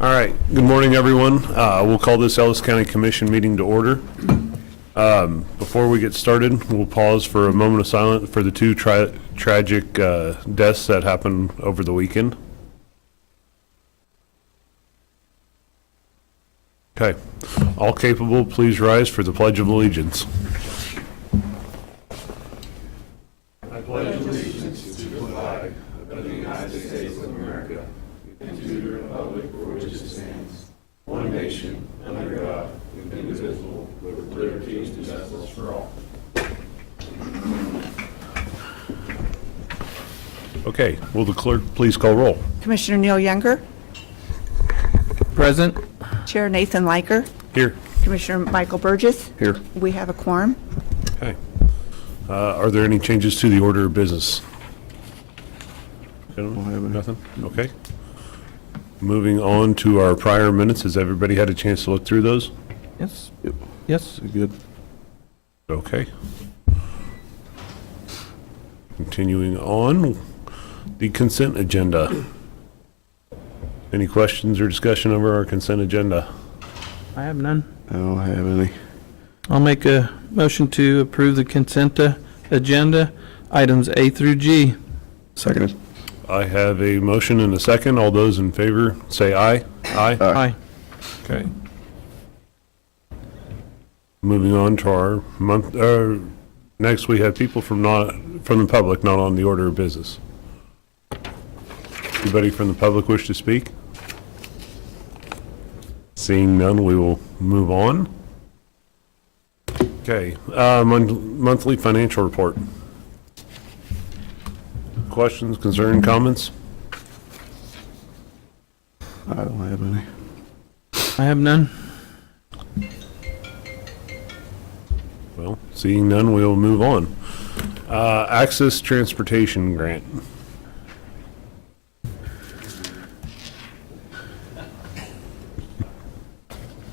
All right, good morning, everyone. We'll call this Ellis County Commission meeting to order. Before we get started, we'll pause for a moment of silence for the two tragic deaths that happened over the weekend. Okay, all capable, please rise for the Pledge of Allegiance. I pledge allegiance to the flag of the United States of America and to the republic for which it stands, one nation, under God, indivisible, with liberty and justice for all. Okay, will the clerk please call roll? Commissioner Neil Younger, Present. Chair Nathan Liker, Here. Commissioner Michael Burgess. Here. We have a quorum. Okay. Are there any changes to the order of business? Gentlemen, nothing? Okay. Moving on to our prior minutes. Has everybody had a chance to look through those? Yes. Yes. Good. Okay. Continuing on, the consent agenda. Any questions or discussion over our consent agenda? I have none. I don't have any. I'll make a motion to approve the consent agenda, items A through G. Seconded. I have a motion and a second. All those in favor say aye. Aye. Aye. Okay. Moving on to our month, next we have people from the public not on the order of business. Anybody from the public wish to speak? Seeing none, we will move on. Okay, monthly financial report. Questions, concern, comments? I don't have any. I have none. Well, seeing none, we'll move on. Access Transportation Grant.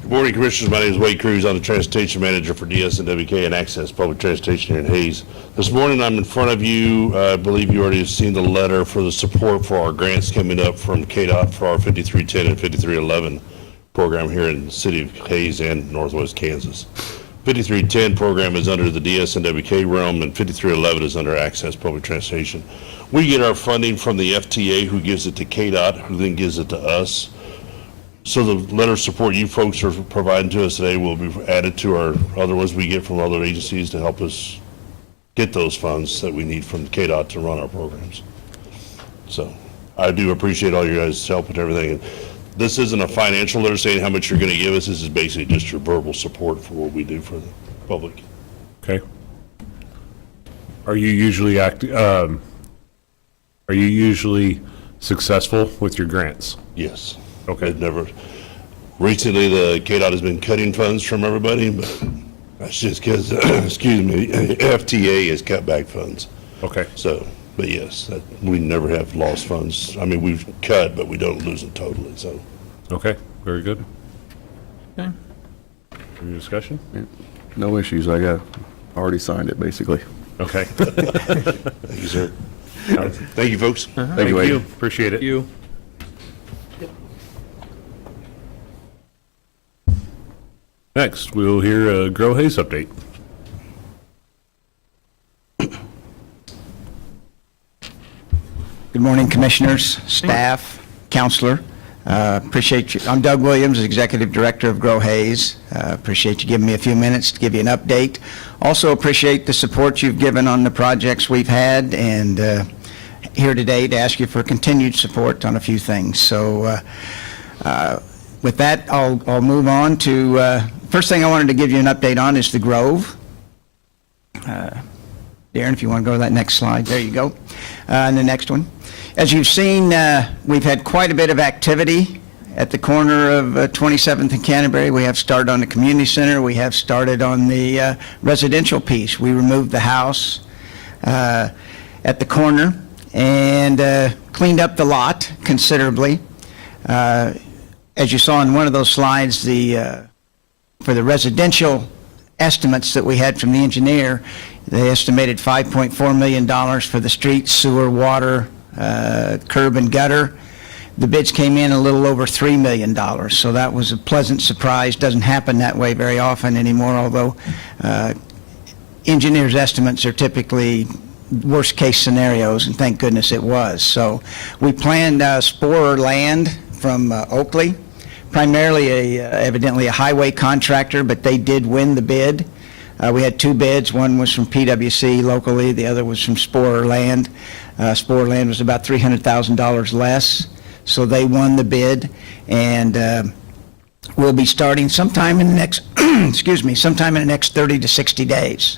Good morning, Commissioners. My name is Wade Cruz. I'm the Transportation Manager for DSNWK and Access Public Transportation here in Hayes. This morning I'm in front of you. I believe you already have seen the letter for the support for our grants coming up from KDOT for our 5310 and 5311 program here in the city of Hayes and Northwest Kansas. 5310 program is under the DSNWK realm and 5311 is under Access Public Transportation. We get our funding from the FTA, who gives it to KDOT, who then gives it to us. So the letter of support you folks are providing to us today will be added to our other ones we get from other agencies to help us get those funds that we need from KDOT to run our programs. So I do appreciate all you guys' help and everything. And this isn't a financial letter saying how much you're going to give us. This is basically just your verbal support for what we do for the public. Okay. Are you usually successful with your grants? Yes. Okay. They've never. Recently, the KDOT has been cutting funds from everybody, but that's just because, excuse me, FTA has cut back funds. Okay. So, but yes, we never have lost funds. I mean, we've cut, but we don't lose them totally. So. Okay. Very good. Okay. Any discussion? No issues. I got already signed it, basically. Okay. Thank you, sir. Thank you, folks. Thank you, Wade. Appreciate it. Thank you. Next, we'll hear a Grow Hayes update. Good morning, Commissioners, staff, Counselor. Appreciate you. I'm Doug Williams, Executive Director of Grow Hayes. Appreciate you giving me a few minutes to give you an update. Also appreciate the support you've given on the projects we've had, and here today to ask you for continued support on a few things. So with that, I'll move on to, first thing I wanted to give you an update on is the Grove. Darren, if you want to go to that next slide. There you go. And the next one. As you've seen, we've had quite a bit of activity at the corner of 27th and Canterbury. We have started on the community center. We have started on the residential piece. We removed the house at the corner and cleaned up the lot considerably. As you saw in one of those slides, for the residential estimates that we had from the engineer, they estimated $5.4 million for the streets, sewer, water, curb and gutter. The bids came in a little over $3 million, so that was a pleasant surprise. Doesn't happen that way very often anymore, although engineers' estimates are typically worst-case scenarios, and thank goodness it was. So we planned Sporer Land from Oakley, primarily evidently a highway contractor, but they did win the bid. We had two bids. One was from PwC locally. The other was from Sporer Land. Sporer Land was about $300,000 less, so they won the bid, and we'll be starting sometime in the next, sometime in the next 30 to 60 days.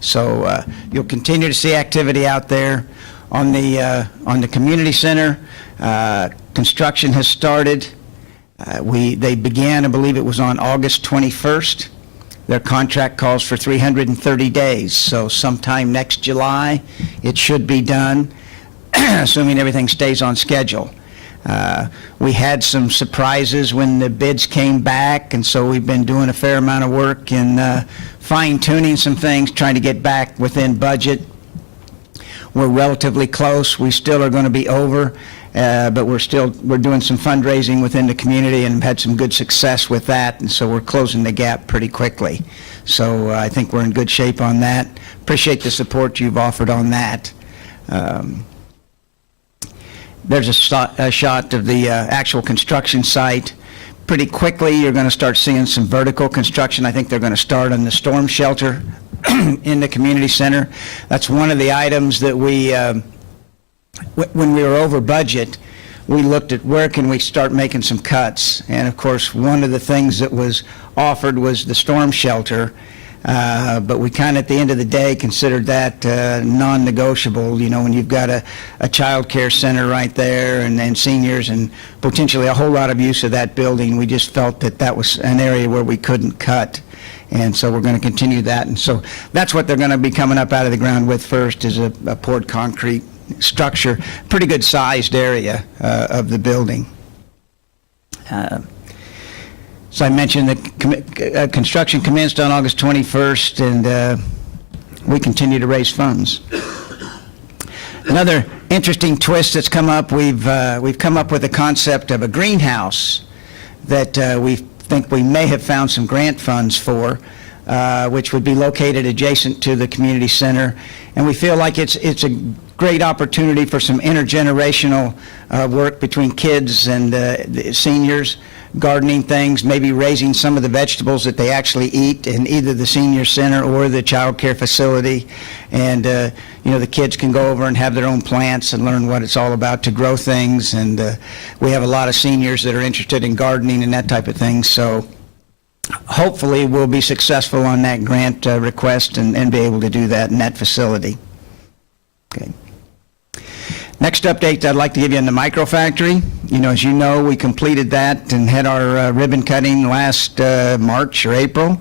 So you'll continue to see activity out there on the community center. Construction has started. They began, I believe it was on August 21st. Their contract calls for 330 days, so sometime next July it should be done, assuming everything stays on schedule. We had some surprises when the bids came back, and so we've been doing a fair amount of work in fine-tuning some things, trying to get back within budget. We're relatively close. We still are going to be over, but we're doing some fundraising within the community and had some good success with that, and so we're closing the gap pretty quickly. So I think we're in good shape on that. Appreciate the support you've offered on that. There's a shot of the actual construction site. Pretty quickly, you're going to start seeing some vertical construction. I think they're going to start on the storm shelter in the community center. That's one of the items that we, when we were over budget, we looked at where can we start making some cuts. And of course, one of the things that was offered was the storm shelter. But we kind of, at the end of the day, considered that non-negotiable. You know, when you've got a child care center right there and seniors and potentially a whole lot of use of that building, we just felt that that was an area where we couldn't cut. And so we're going to continue that. And so that's what they're going to be coming up out of the ground with first, is a poured concrete structure, pretty good sized area of the building. So I mentioned that construction commenced on August 21st, and we continue to raise funds. Another interesting twist that's come up, we've come up with a concept of a greenhouse that we think we may have found some grant funds for, which would be located adjacent to the community center. And we feel like it's a great opportunity for some intergenerational work between kids and the seniors, gardening things, maybe raising some of the vegetables that they actually eat in either the senior center or the child care facility. And you know, the kids can go over and have their own plants and learn what it's all about to grow things. And we have a lot of seniors that are interested in gardening and that type of thing. So hopefully we'll be successful on that grant request and be able to do that in that facility. Okay. Next update I'd like to give you on the microfactory. You know, as you know, we completed that and had our ribbon cutting last March or April.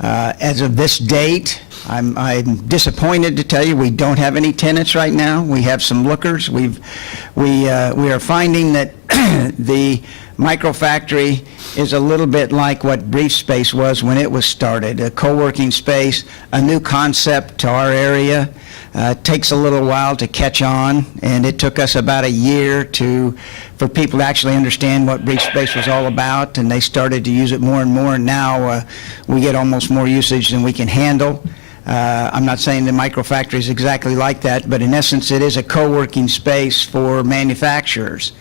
As of this date, I'm disappointed to tell you we don't have any tenants right now. We have some lookers. We are finding that the microfactory is a little bit like what Brief Space was when it was started, a co-working space, a new concept to our area. It takes a little while to catch on, and it took us about a year for people to actually understand what Brief Space was all about, and they started to use it more and more, and now we get almost more usage than we can handle. I'm not saying the microfactory is exactly like that, but in essence it is a co-working space for manufacturers.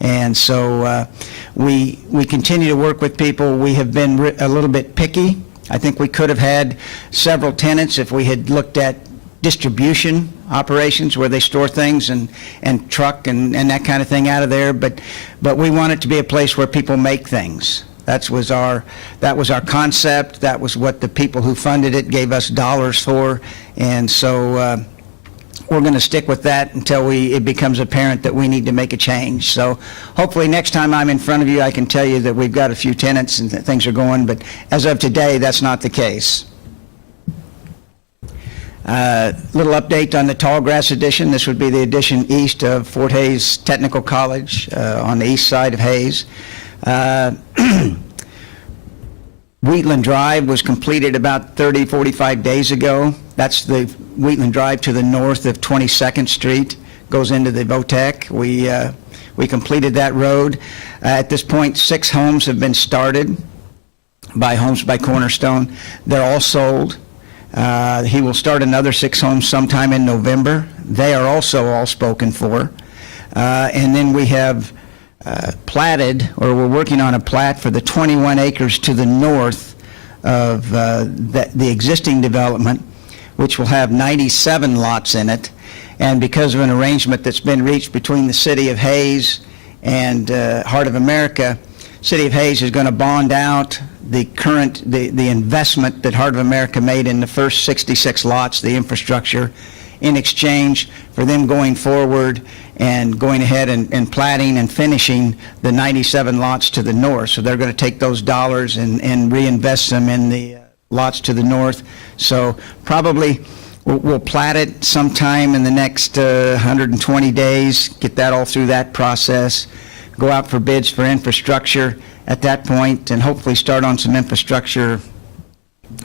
And so we continue to work with people. We have been a little bit picky. I think we could have had several tenants if we had looked at distribution operations where they store things and truck and that kind of thing out of there, but we want it to be a place where people make things. That was our concept. That was what the people who funded it gave us dollars for, and so we're going to stick with that until it becomes apparent that we need to make a change. So hopefully next time I'm in front of you, I can tell you that we've got a few tenants and that things are going, but as of today, that's not the case. Little update on the Tallgrass addition. This would be the addition east of Fort Hays Technical College on the east side of Hays. Wheatland Drive was completed about 45 days ago. That's the Wheatland Drive to the north of 22nd Street. goes into the VOTEC. We completed that road. At this point, 6 homes have been started by Homes by Cornerstone. They're all sold. He will start another 6 homes sometime in November. They are also all spoken for. And then we have platted, or we're working on a plat for the 21 acres to the north of the existing development, which will have 97 lots in it. And because of an arrangement that's been reached between the City of Hays and Heart of America, City of Hays is going to bond out the investment that Heart of America made in the first 66 lots, the infrastructure, in exchange for them going forward and going ahead and platting and finishing the 97 lots to the north. So they're going to take those dollars and reinvest them in the lots to the north. So probably we'll plat it sometime in the next 120 days, get that all through that process, go out for bids for infrastructure at that point, and hopefully start on some infrastructure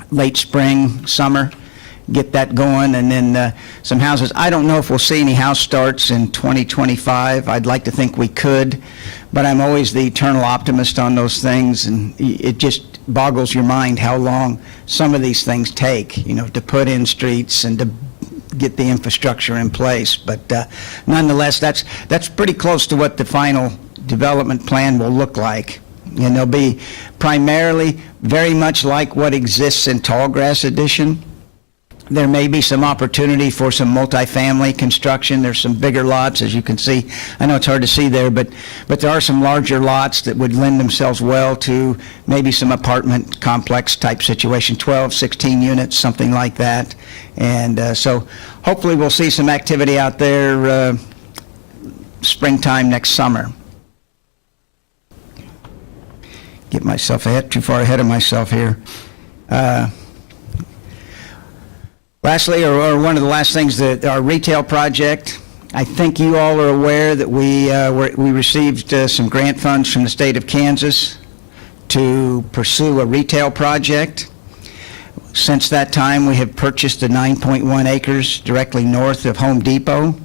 late spring, summer, get that going, and then some houses. I don't know if we'll see any house starts in 2025. I'd like to think we could, but I'm always the eternal optimist on those things, and it just boggles your mind how long some of these things take, you know, to put in streets and to get the infrastructure in place. But nonetheless, that's pretty close to what the final development plan will look like. And they'll be primarily very much like what exists in Tallgrass Edition. There may be some opportunity for some multifamily construction. There's some bigger lots, as you can see. I know it's hard to see there, but there are some larger lots that would lend themselves well to maybe some apartment complex type situation, 12, 16 units, something like that. And so hopefully we'll see some activity out there springtime next summer. Get myself too far ahead of myself here. Lastly, or one of the last things, that our retail project, I think you all are aware that we received some grant funds from the state of Kansas to pursue a retail project. Since that time, we have purchased the 9.1 acres directly north of Home Depot.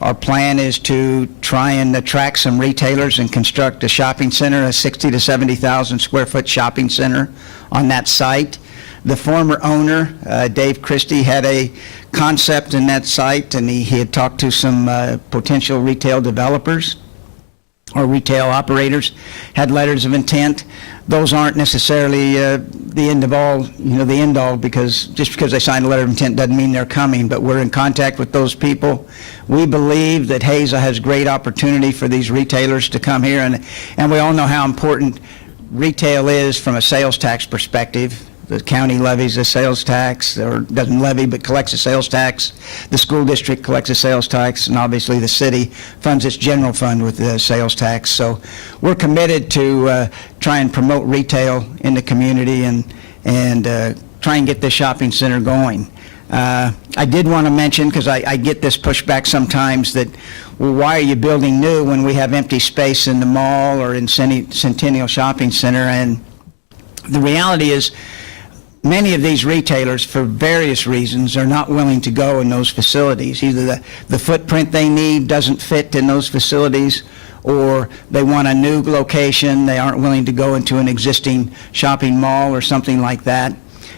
Our plan is to try and attract some retailers and construct a shopping center, a 60 to 70,000 square foot shopping center on that site. The former owner, Dave Christie, had a concept in that site, and he had talked to some potential retail developers or retail operators, had letters of intent. Those aren't necessarily the end of all, the end all, because just because they signed a letter of intent doesn't mean they're coming, but we're in contact with those people. We believe that Haza has great opportunity for these retailers to come here, and we all know how important retail is from a sales tax perspective. The county levies a sales tax, or doesn't levy, but collects a sales tax. The school district collects a sales tax, and obviously the city funds its general fund with the sales tax. So we're committed to try and promote retail in the community and try and get this shopping center going. I did want to mention, because I get this pushback sometimes, that, well, why are you building new when we have empty space in the mall or in Centennial Shopping Center? And the reality is, many of these retailers, for various reasons, are not willing to go in those facilities. Either the footprint they need doesn't fit in those facilities, or they want a new location. They aren't willing to go into an existing shopping mall or something like that.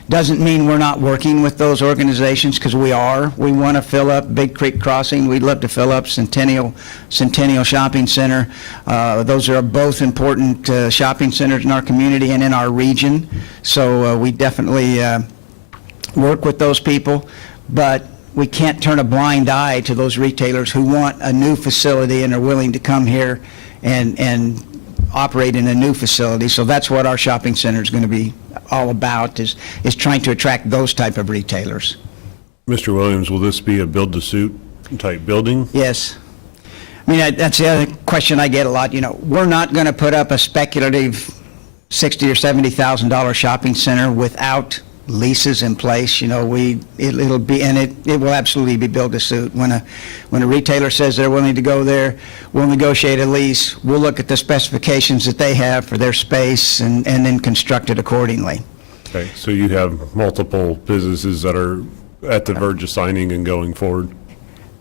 Doesn't mean we're not working with those organizations, because we are. We want to fill up Big Creek Crossing. We'd love to fill up Centennial Shopping Center. Those are both important shopping centers in our community and in our region. So we definitely work with those people, but we can't turn a blind eye to those retailers who want a new facility and are willing to come here and operate in a new facility. So that's what our shopping center is going to be all about, is trying to attract those type of retailers. Mr. Williams, will this be a build-to-suit type building? Yes. I mean, that's the other question I get a lot. We're not going to put up a speculative $60,000 or $70,000 shopping center without leases in place. It'll be, and it will absolutely be build-to-suit. When a retailer says they're willing to go there, we'll negotiate a lease. We'll look at the specifications that they have for their space and then construct it accordingly. Okay, so you have multiple businesses that are at the verge of signing and going forward?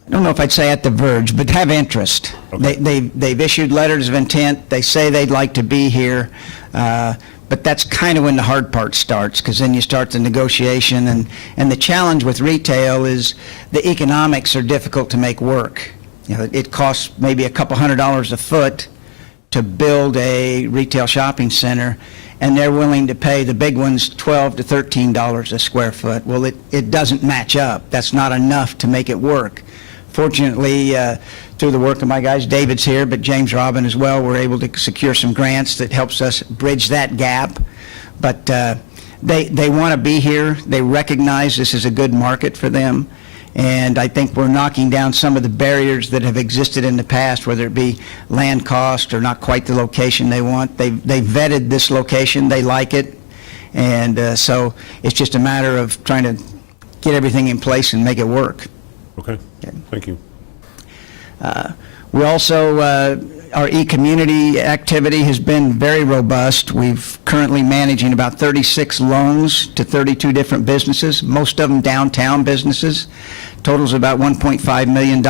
I don't know if I'd say at the verge, but have interest. Okay. They've issued letters of intent. They say they'd like to be here, but that's kind of when the hard part starts, because then you start the negotiation, and the challenge with retail is the economics are difficult to make work. You know, it costs maybe a couple $100 a foot to build a retail shopping center, and they're willing to pay the big ones $12 to $13 a square foot. Well, it doesn't match up. That's not enough to make it work. Fortunately, through the work of my guys, David's here, but James Robin as well, we're able to secure some grants that helps us bridge that gap. But they want to be here. They recognize this is a good market for them. And I think we're knocking down some of the barriers that have existed in the past, whether it be land cost or not quite the location they want. They vetted this location. They like it. And so it's just a matter of trying to get everything in place and make it work. Okay, thank you. We also, our e-community activity has been very robust. We've currently managing about 36 loans to 32 different businesses, most of them downtown businesses. Totals about $1.5 million.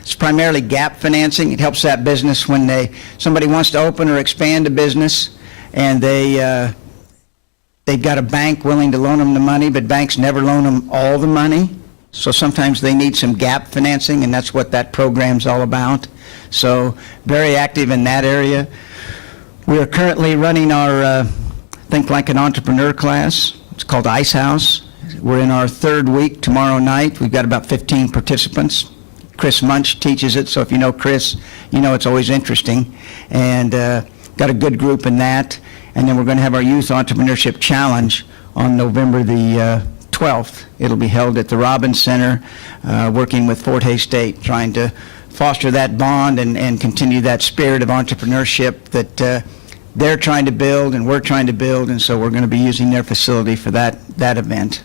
It's primarily gap financing. It helps that business when somebody wants to open or expand a business, and they've got a bank willing to loan them the money, but banks never loan them all the money. So sometimes they need some gap financing, and that's what that program's all about. So very active in that area. We are currently running our Think Like an Entrepreneur class. It's called Ice House. We're in our third week tomorrow night. We've got about 15 participants. Chris Munch teaches it, so if you know Chris, you know it's always interesting. And got a good group in that. And then we're going to have our Youth Entrepreneurship Challenge on November the 12th. It'll be held at the Robbins Center, working with Fort Hays State, trying to foster that bond and continue that spirit of entrepreneurship that they're trying to build and we're trying to build, and so we're going to be using their facility for that event.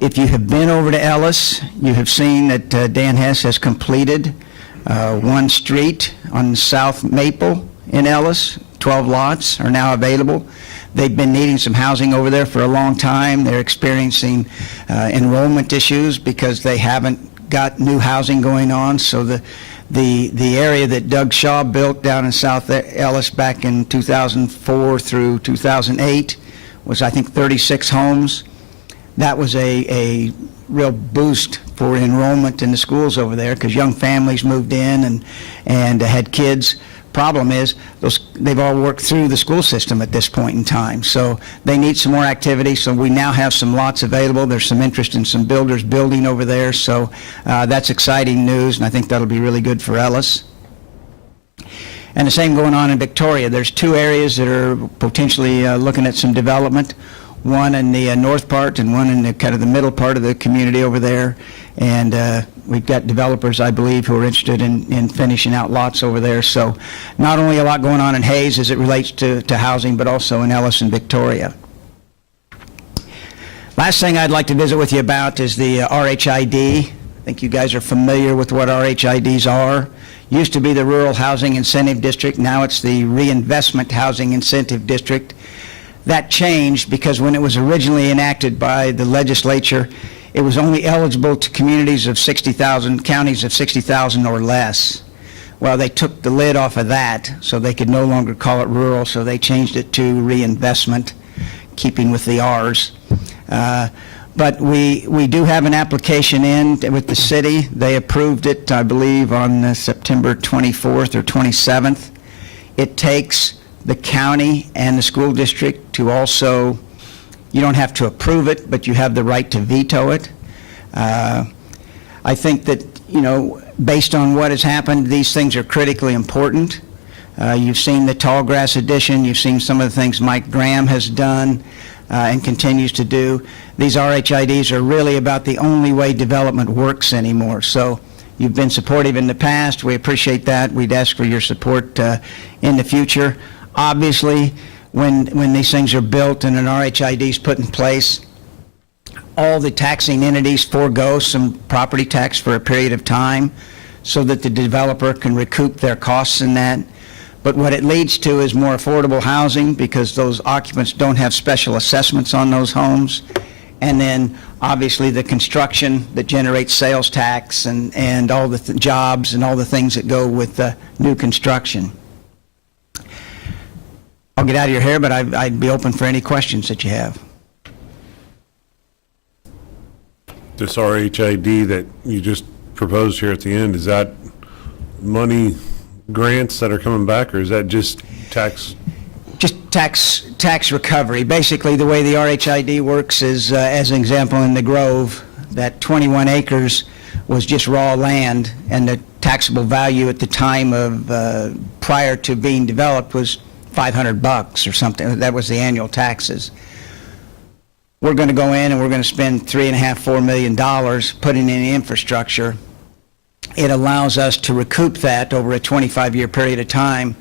If you have been over to Ellis, you have seen that Dan Hess has completed one street on South Maple in Ellis. 12 lots are now available. They've been needing some housing over there for a long time. They're experiencing enrollment issues because they haven't got new housing going on. So the area that Doug Shaw built down in South Ellis back in 2004 through 2008 was, I think, 36 homes. That was a real boost for enrollment in the schools over there because young families moved in and had kids. Problem is, they've all worked through the school system at this point in time, so they need some more activity. So we now have some lots available. There's some interest in some builders building over there, so that's exciting news, and I think that'll be really good for Ellis. And the same going on in Victoria. There's two areas that are potentially looking at some development, one in the north part and one in the kind of the middle part of the community over there. And we've got developers, I believe, who are interested in finishing out lots over there. So not only a lot going on in Hays as it relates to housing, but also in Ellis and Victoria. Last thing I'd like to visit with you about is the RHID. I think you guys are familiar with what RHIDs are. Used to be the Rural Housing Incentive District. Now it's the Reinvestment Housing Incentive District. That changed because when it was originally enacted by the legislature, it was only eligible to communities of 60,000, counties of 60,000 or less. Well, they took the lid off of that, so they could no longer call it rural, so they changed it to reinvestment, keeping with the R's. But we do have an application in with the city. They approved it, I believe, on September 24th or 27th. It takes the county and the school district to also, you don't have to approve it, but you have the right to veto it. I think that, based on what has happened, these things are critically important. You've seen the Tallgrass addition. You've seen some of the things Mike Graham has done and continues to do. These RHIDs are really about the only way development works anymore. So you've been supportive in the past. We appreciate that. We'd ask for your support in the future. Obviously, when these things are built and an RHID is put in place, all the taxing entities forego some property tax for a period of time so that the developer can recoup their costs in that. But what it leads to is more affordable housing because those occupants don't have special assessments on those homes, and then obviously the construction that generates sales tax and all the jobs and all the things that go with new construction. I'll get out of your hair, but I'd be open for any questions that you have. This RHID that you just proposed here at the end, is that money grants that are coming back, or is that just tax? Just tax recovery. Basically, the way the RHID works is, as an example, in the Grove, that 21 acres was just raw land, and the taxable value at the time of prior to being developed was $500 or something. That was the annual taxes. We're going to go in and we're going to spend $3.5–4 million putting in infrastructure. It allows us to recoup that over a 25-year period of time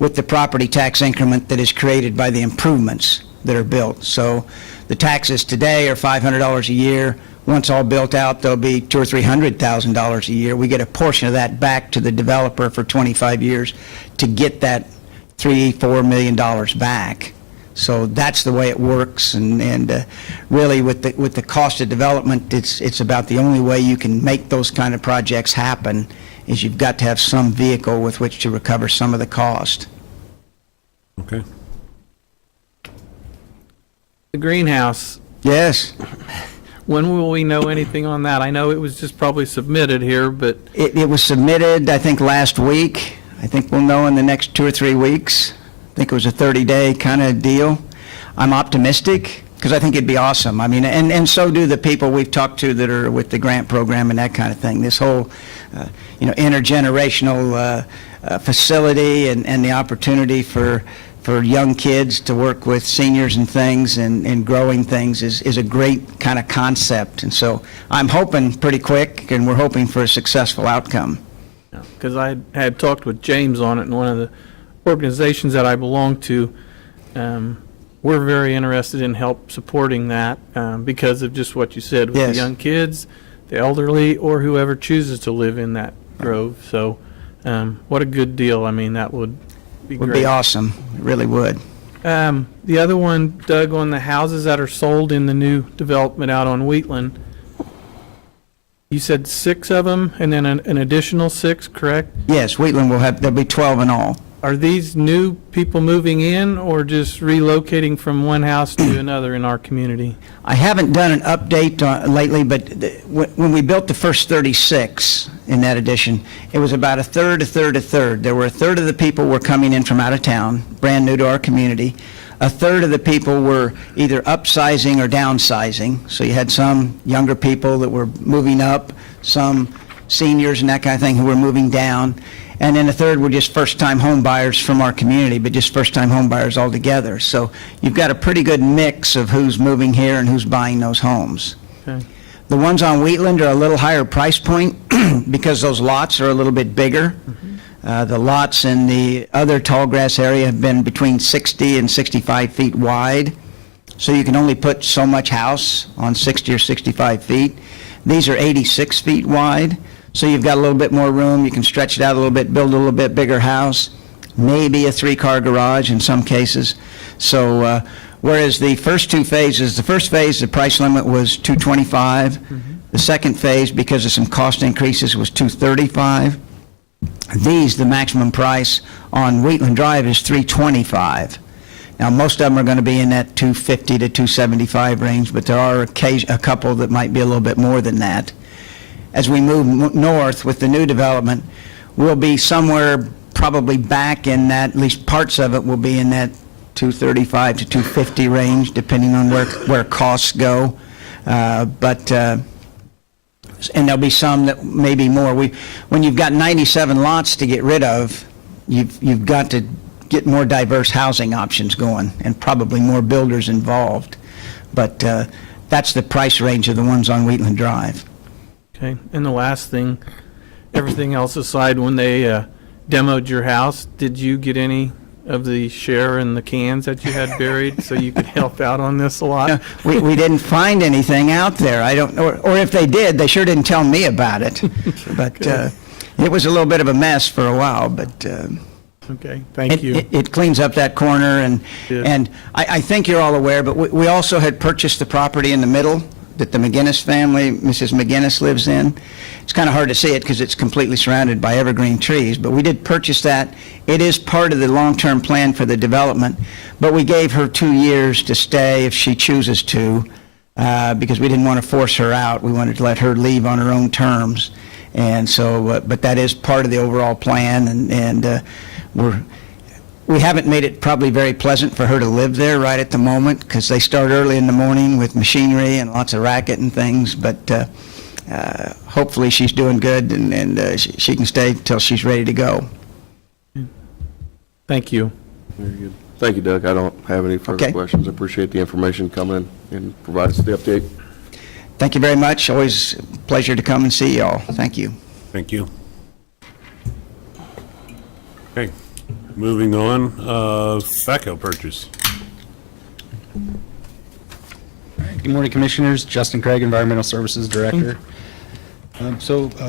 with the property tax increment that is created by the improvements that are built. So the taxes today are $500 a year. Once all built out, they'll be $200,000 or $300,000 a year. We get a portion of that back to the developer for 25 years to get that $3–4 million back. So that's the way it works, and really with the cost of development, it's about the only way you can make those kind of projects happen is you've got to have some vehicle with which to recover some of the cost. Okay. The greenhouse, Yes, when will we know anything on that? I know it was just probably submitted here, but it was submitted, I think, last week. I think we'll know in the next 2 or 3 weeks. I think it was a 30-day kind of deal. I'm optimistic because I think it'd be awesome. I mean, and so do the people we've talked to that are with the grant program and that kind of thing. This whole, intergenerational facility and the opportunity for young kids to work with seniors and things and growing things is a great kind of concept. And so I'm hoping pretty quick, and we're hoping for a successful outcome. because I had talked with James on it, and one of the organizations that I belong to, we're very interested in help supporting that because of just what you said with Yes. the young kids, the elderly, or whoever chooses to live in that grove. So what a good deal. I mean, that would be Would great. be awesome. It really would. The other one, Doug, on the houses that are sold in the new development out on Wheatland, you said 6 of them and then an additional 6, correct? Yes, Wheatland will have, there'll be 12 in all. Are these new people moving in or just relocating from one house to another in our community? I haven't done an update lately, but when we built the first 36 in that edition, it was about a third. There were a third of the people were coming in from out of town, brand new to our community. A third of the people were either upsizing or downsizing. So you had some younger people that were moving up, some seniors and that kind of thing who were moving down. And then a third were just first-time home buyers from our community, but just first-time home buyers altogether. So you've got a pretty good mix of who's moving here and who's buying those homes. Okay. The ones on Wheatland are a little higher price point because those lots are a little bit bigger. The lots in the other tallgrass area have been between 60 and 65 feet wide, so you can only put so much house on 60 or 65 feet. These are 86 feet wide, so you've got a little bit more room. You can stretch it out a little bit, build a little bit bigger house, maybe a 3-car garage in some cases. So whereas the first 2 phases, the first phase, the price limit was $225. The second phase, because of some cost increases, was $235. These, the maximum price on Wheatland Drive is $325. Now, most of them are going to be in that $250 to $275 range, but there are a couple that might be a little bit more than that. As we move north with the new development, we'll be somewhere probably back in that, at least parts of it will be in that $235 to $250 range, depending on where costs go. And there'll be some that may be more. When you've got 97 lots to get rid of, you've got to get more diverse housing options going and probably more builders involved. But that's the price range of the ones on Wheatland Drive. Okay, and the last thing, everything else aside, when they demoed your house, did you get any of the share in the cans that you had buried so you could help out on this a lot? We didn't find anything out there. I don't know, or if they did, they sure didn't tell me about it. But it was a little bit of a mess for a while, but Okay, thank you. It cleans up that corner, Good. and I think you're all aware, but we also had purchased the property in the middle that the McGinnis family, Mrs. McGinnis, lives in. It's kind of hard to see it because it's completely surrounded by evergreen trees, but we did purchase that. It is part of the long-term plan for the development, but we gave her 2 years to stay if she chooses to, because we didn't want to force her out. We wanted to let her leave on her own terms. And so, but that is part of the overall plan, and we haven't made it probably very pleasant for her to live there right at the moment, because they start early in the morning with machinery and lots of racket and things, but hopefully she's doing good, and she can stay till she's ready to go. Thank you. Very good. Thank you, Doug. I don't have any further Okay. questions. I appreciate the information coming and provide us the update. Thank you very much. Always a pleasure to come and see y'all. Thank you. Thank you. Okay, moving on, backhoe purchase. Good morning, Commissioners. Justin Craig, Environmental Services Director.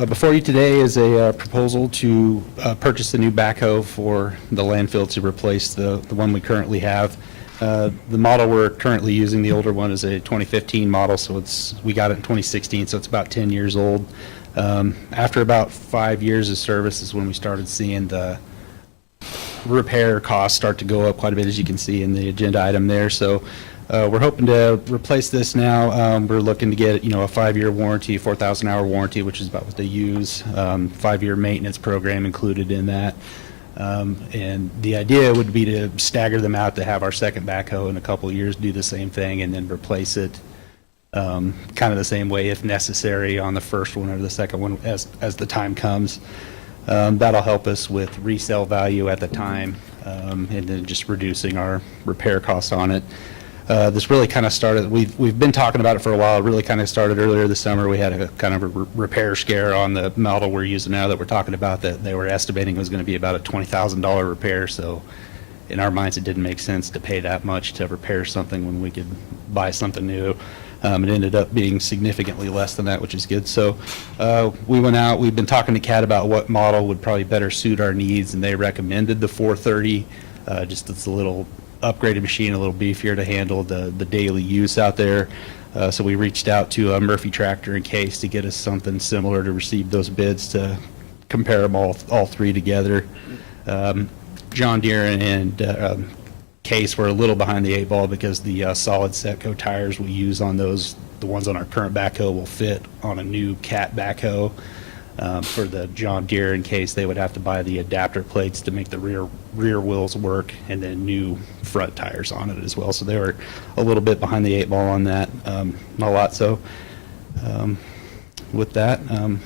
Before you today is a proposal to purchase a new backhoe for the landfill to replace the one we currently have. The model we're currently using, the older one, is a 2015 model, so we got it in 2016, so it's about 10 years old. After about 5 years of service is when we started seeing the repair costs start to go up quite a bit, as you can see in the agenda item there. So we're hoping to replace this now. We're looking to get, a 5-year warranty, 4,000-hour warranty, which is about what they use, 5-year maintenance program included in that. And the idea would be to stagger them out to have our second backhoe in a couple of years do the same thing and then replace it kind of the same way if necessary on the first one or the second one as the time comes. That'll help us with resale value at the time, and then just reducing our repair costs on it. This really kind of started, we've been talking about it for a while. It really kind of started earlier this summer. We had a kind of a repair scare on the model we're using now that we're talking about, that they were estimating was going to be about a $20,000 repair. So in our minds, it didn't make sense to pay that much to repair something when we could buy something new. It ended up being significantly less than that, which is good. So we went out, we've been talking to CAT about what model would probably better suit our needs, and they recommended the 430. Just it's a little upgraded machine, a little beefier to handle the daily use out there. So we reached out to Murphy Tractor and Case to get us something similar, to receive those bids to compare them all three together. John Deere and Case were a little behind the 8 ball because the solid Setco tires we use on those, the ones on our current backhoe, will fit on a new Cat backhoe. For the John Deere and Case, they would have to buy the adapter plates to make the rear wheels work, and then new front tires on it as well. So they were a little bit behind the 8 ball on that, not a lot. So with that, I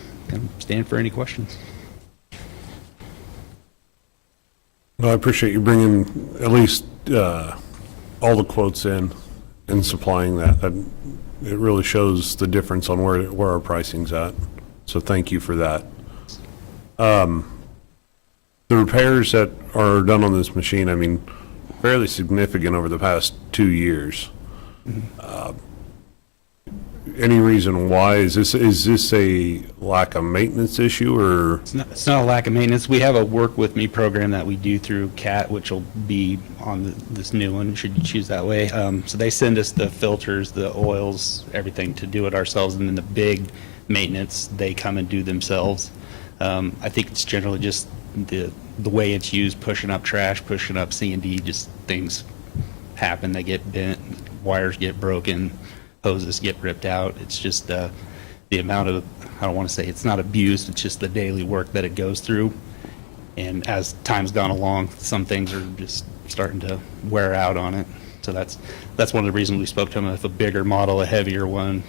stand for any questions. Well, I appreciate you bringing at least all the quotes in and supplying that. It really shows the difference on where our pricing's at. So thank you for that. The repairs that are done on this machine, I mean, fairly significant over the past 2 years. Any reason why? Is this a lack of maintenance issue, or? It's not a lack of maintenance. We have a work with me program that we do through CAT, which will be on this new one, should you choose that way. So they send us the filters, the oils, everything to do it ourselves, and then the big maintenance they come and do themselves. I think it's generally just the way it's used, pushing up trash, pushing up C&D, just things happen. They get bent, wires get broken, hoses get ripped out. It's just the amount of, I don't want to say it's not abused, it's just the daily work that it goes through. And as time's gone along, some things are just starting to wear out on it. So that's one of the reasons we spoke to them. If a bigger model, a heavier one,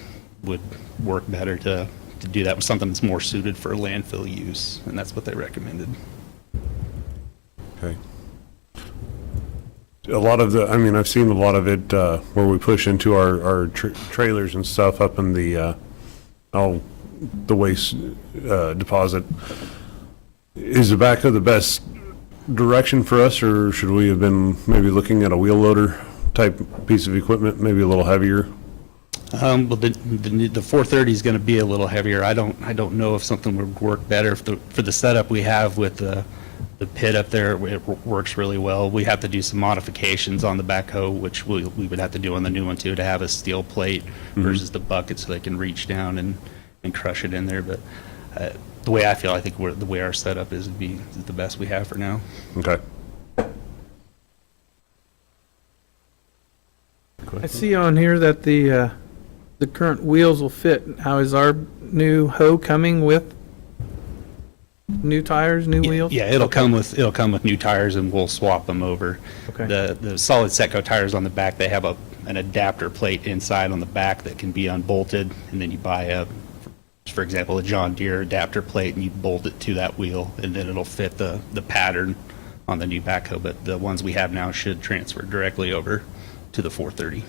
would work better to do that with something that's more suited for landfill use, and that's what they recommended. Okay. A lot of I've seen a lot of it where we push into our trailers and stuff up in the waste deposit. Is the backhoe the best direction for us, or should we have been maybe looking at a wheel loader type piece of equipment, maybe a little heavier? Well, the 430 is going to be a little heavier. I don't know if something would work better for the setup we have with the The pit up there, it works really well. We have to do some modifications on the backhoe, which we would have to do on the new one too, to have a steel plate versus the bucket so they can reach down and crush it in there. But the way I feel, I think the way our setup is would be the best we have for now. Okay. I see on here that the current wheels will fit. How is our new hoe coming with new tires, new wheels? Yeah, it'll come with new tires, and we'll swap them over. Okay. The solid Setco tires on the back, they have an adapter plate inside on the back that can be unbolted, and then you buy for example, a John Deere adapter plate, and you bolt it to that wheel, and then it'll fit the pattern on the new backhoe. But the ones we have now should transfer directly over to the 430.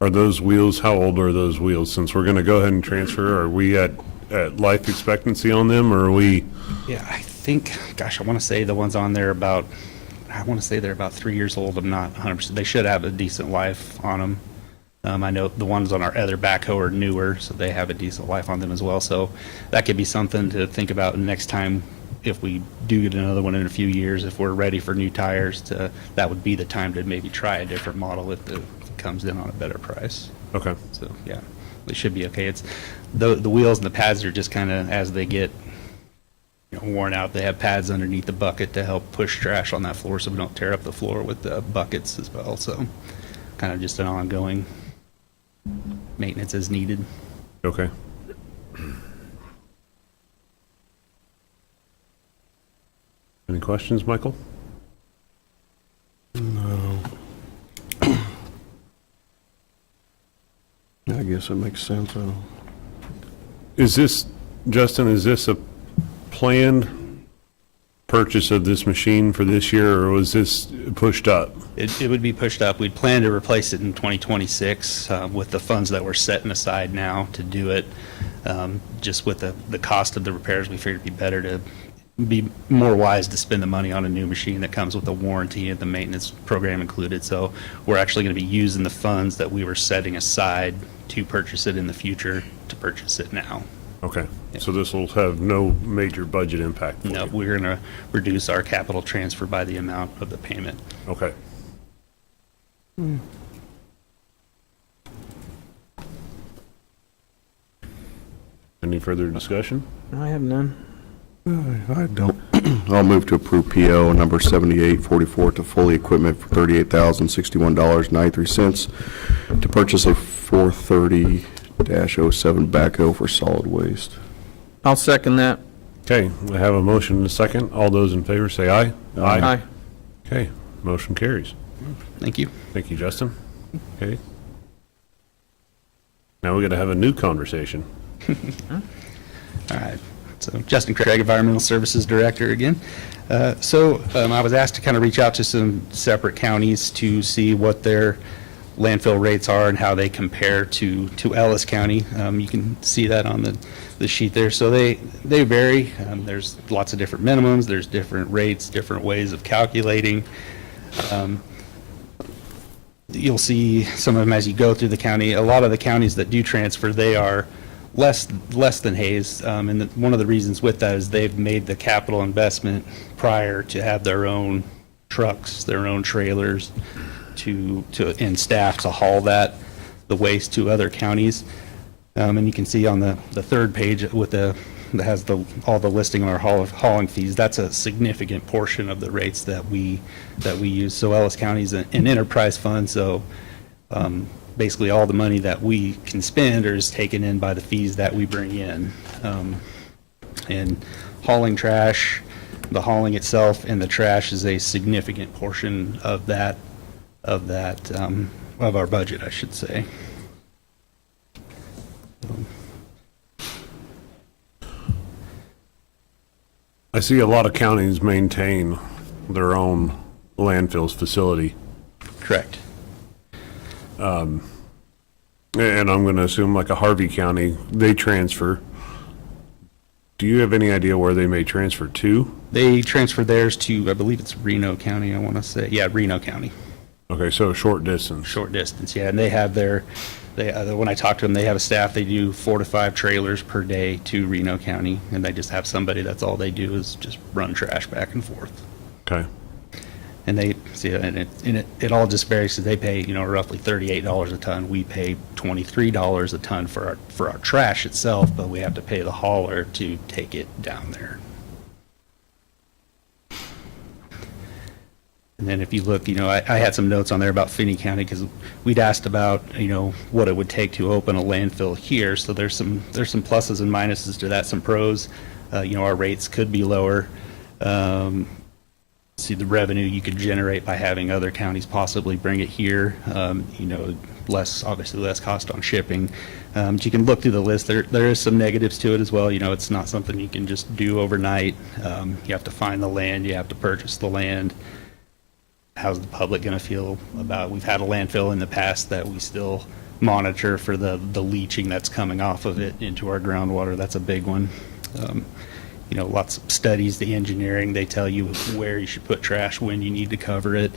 Are those wheels, how old are those wheels? Since we're going to go ahead and transfer, are we at life expectancy on them, or are we? Yeah, I think, gosh, I want to say the ones on there they're about 3 years old. I'm not 100%. They should have a decent life on them. I know the ones on our other backhoe are newer, so they have a decent life on them as well. So that could be something to think about next time if we do get another one in a few years. If we're ready for new tires, that would be the time to maybe try a different model if it comes in on a better price. Okay. So yeah, they should be okay. It's the wheels and the pads are just kind of, as they get worn out, they have pads underneath the bucket to help push trash on that floor so we don't tear up the floor with the buckets as well. So kind of just an ongoing maintenance as needed. Okay. Any questions, Michael? I guess it makes sense. Is this, Justin, is this a planned purchase of this machine for this year, or was this pushed up? It would be pushed up. We'd plan to replace it in 2026 with the funds that we're setting aside now to do it. Just with the cost of the repairs, we figured it'd be better to be more wise to spend the money on a new machine that comes with a warranty and the maintenance program included. So we're actually going to be using the funds that we were setting aside to purchase it in the future to purchase it now. Okay, so this will have no major budget impact for No, you? we're going to reduce our capital transfer by the amount of the payment. Okay. Any further discussion? I have none. I don't. I'll move to approve PO number 7844 to Fully Equipment for $38,061.93 to purchase a 430-07 backhoe for solid waste. I'll second that. Okay, I have a motion and a second. All those in favor say aye. Aye. Okay, motion carries. Thank you. Thank you, Justin. Okay. Now we got to have a new conversation. All right. So Justin Craig, Environmental Services Director again. I was asked to kind of reach out to some separate counties to see what their landfill rates are and how they compare to Ellis County. You can see that on the sheet there. So they vary. There's lots of different minimums. There's different rates, different ways of calculating. You'll see some of them as you go through the county. A lot of the counties that do transfer, they are less than Hayes, and one of the reasons with that is they've made the capital investment prior to have their own trucks, their own trailers, and staff to haul the waste to other counties. And you can see on the third page that has all the listing on our hauling fees. That's a significant portion of the rates that we use. So Ellis County is an enterprise fund, so basically all the money that we can spend is taken in by the fees that we bring in. And hauling trash, the hauling itself and the trash is a significant portion of of our budget, I should say. I see a lot of counties maintain their own landfills facility. Correct. And I'm going to assume like a Harvey County, they transfer. Do you have any idea where they may transfer to? They transfer theirs to, I believe it's Reno County, I want to say. Yeah, Reno County. Okay, so short distance. Short distance, yeah, and they have when I talk to them, they have a staff, they do 4 to 5 trailers per day to Reno County, and they just have somebody, that's all they do is just run trash back and forth. Okay. And they, see, and it all just varies, because they pay, roughly $38 a ton. We pay $23 a ton for our trash itself, but we have to pay the hauler to take it down there. And then if you look, I had some notes on there about Finney County, because we'd asked about, what it would take to open a landfill here. So there's some pluses and minuses to that, some pros. Our rates could be lower. See the revenue you could generate by having other counties possibly bring it here. Obviously less cost on shipping. But you can look through the list. There is some negatives to it as well. It's not something you can just do overnight. You have to find the land. You have to purchase the land. How's the public going to feel about? We've had a landfill in the past that we still monitor for the leaching that's coming off of it into our groundwater. That's a big one. Lots of studies, the engineering, they tell you where you should put trash, when you need to cover it.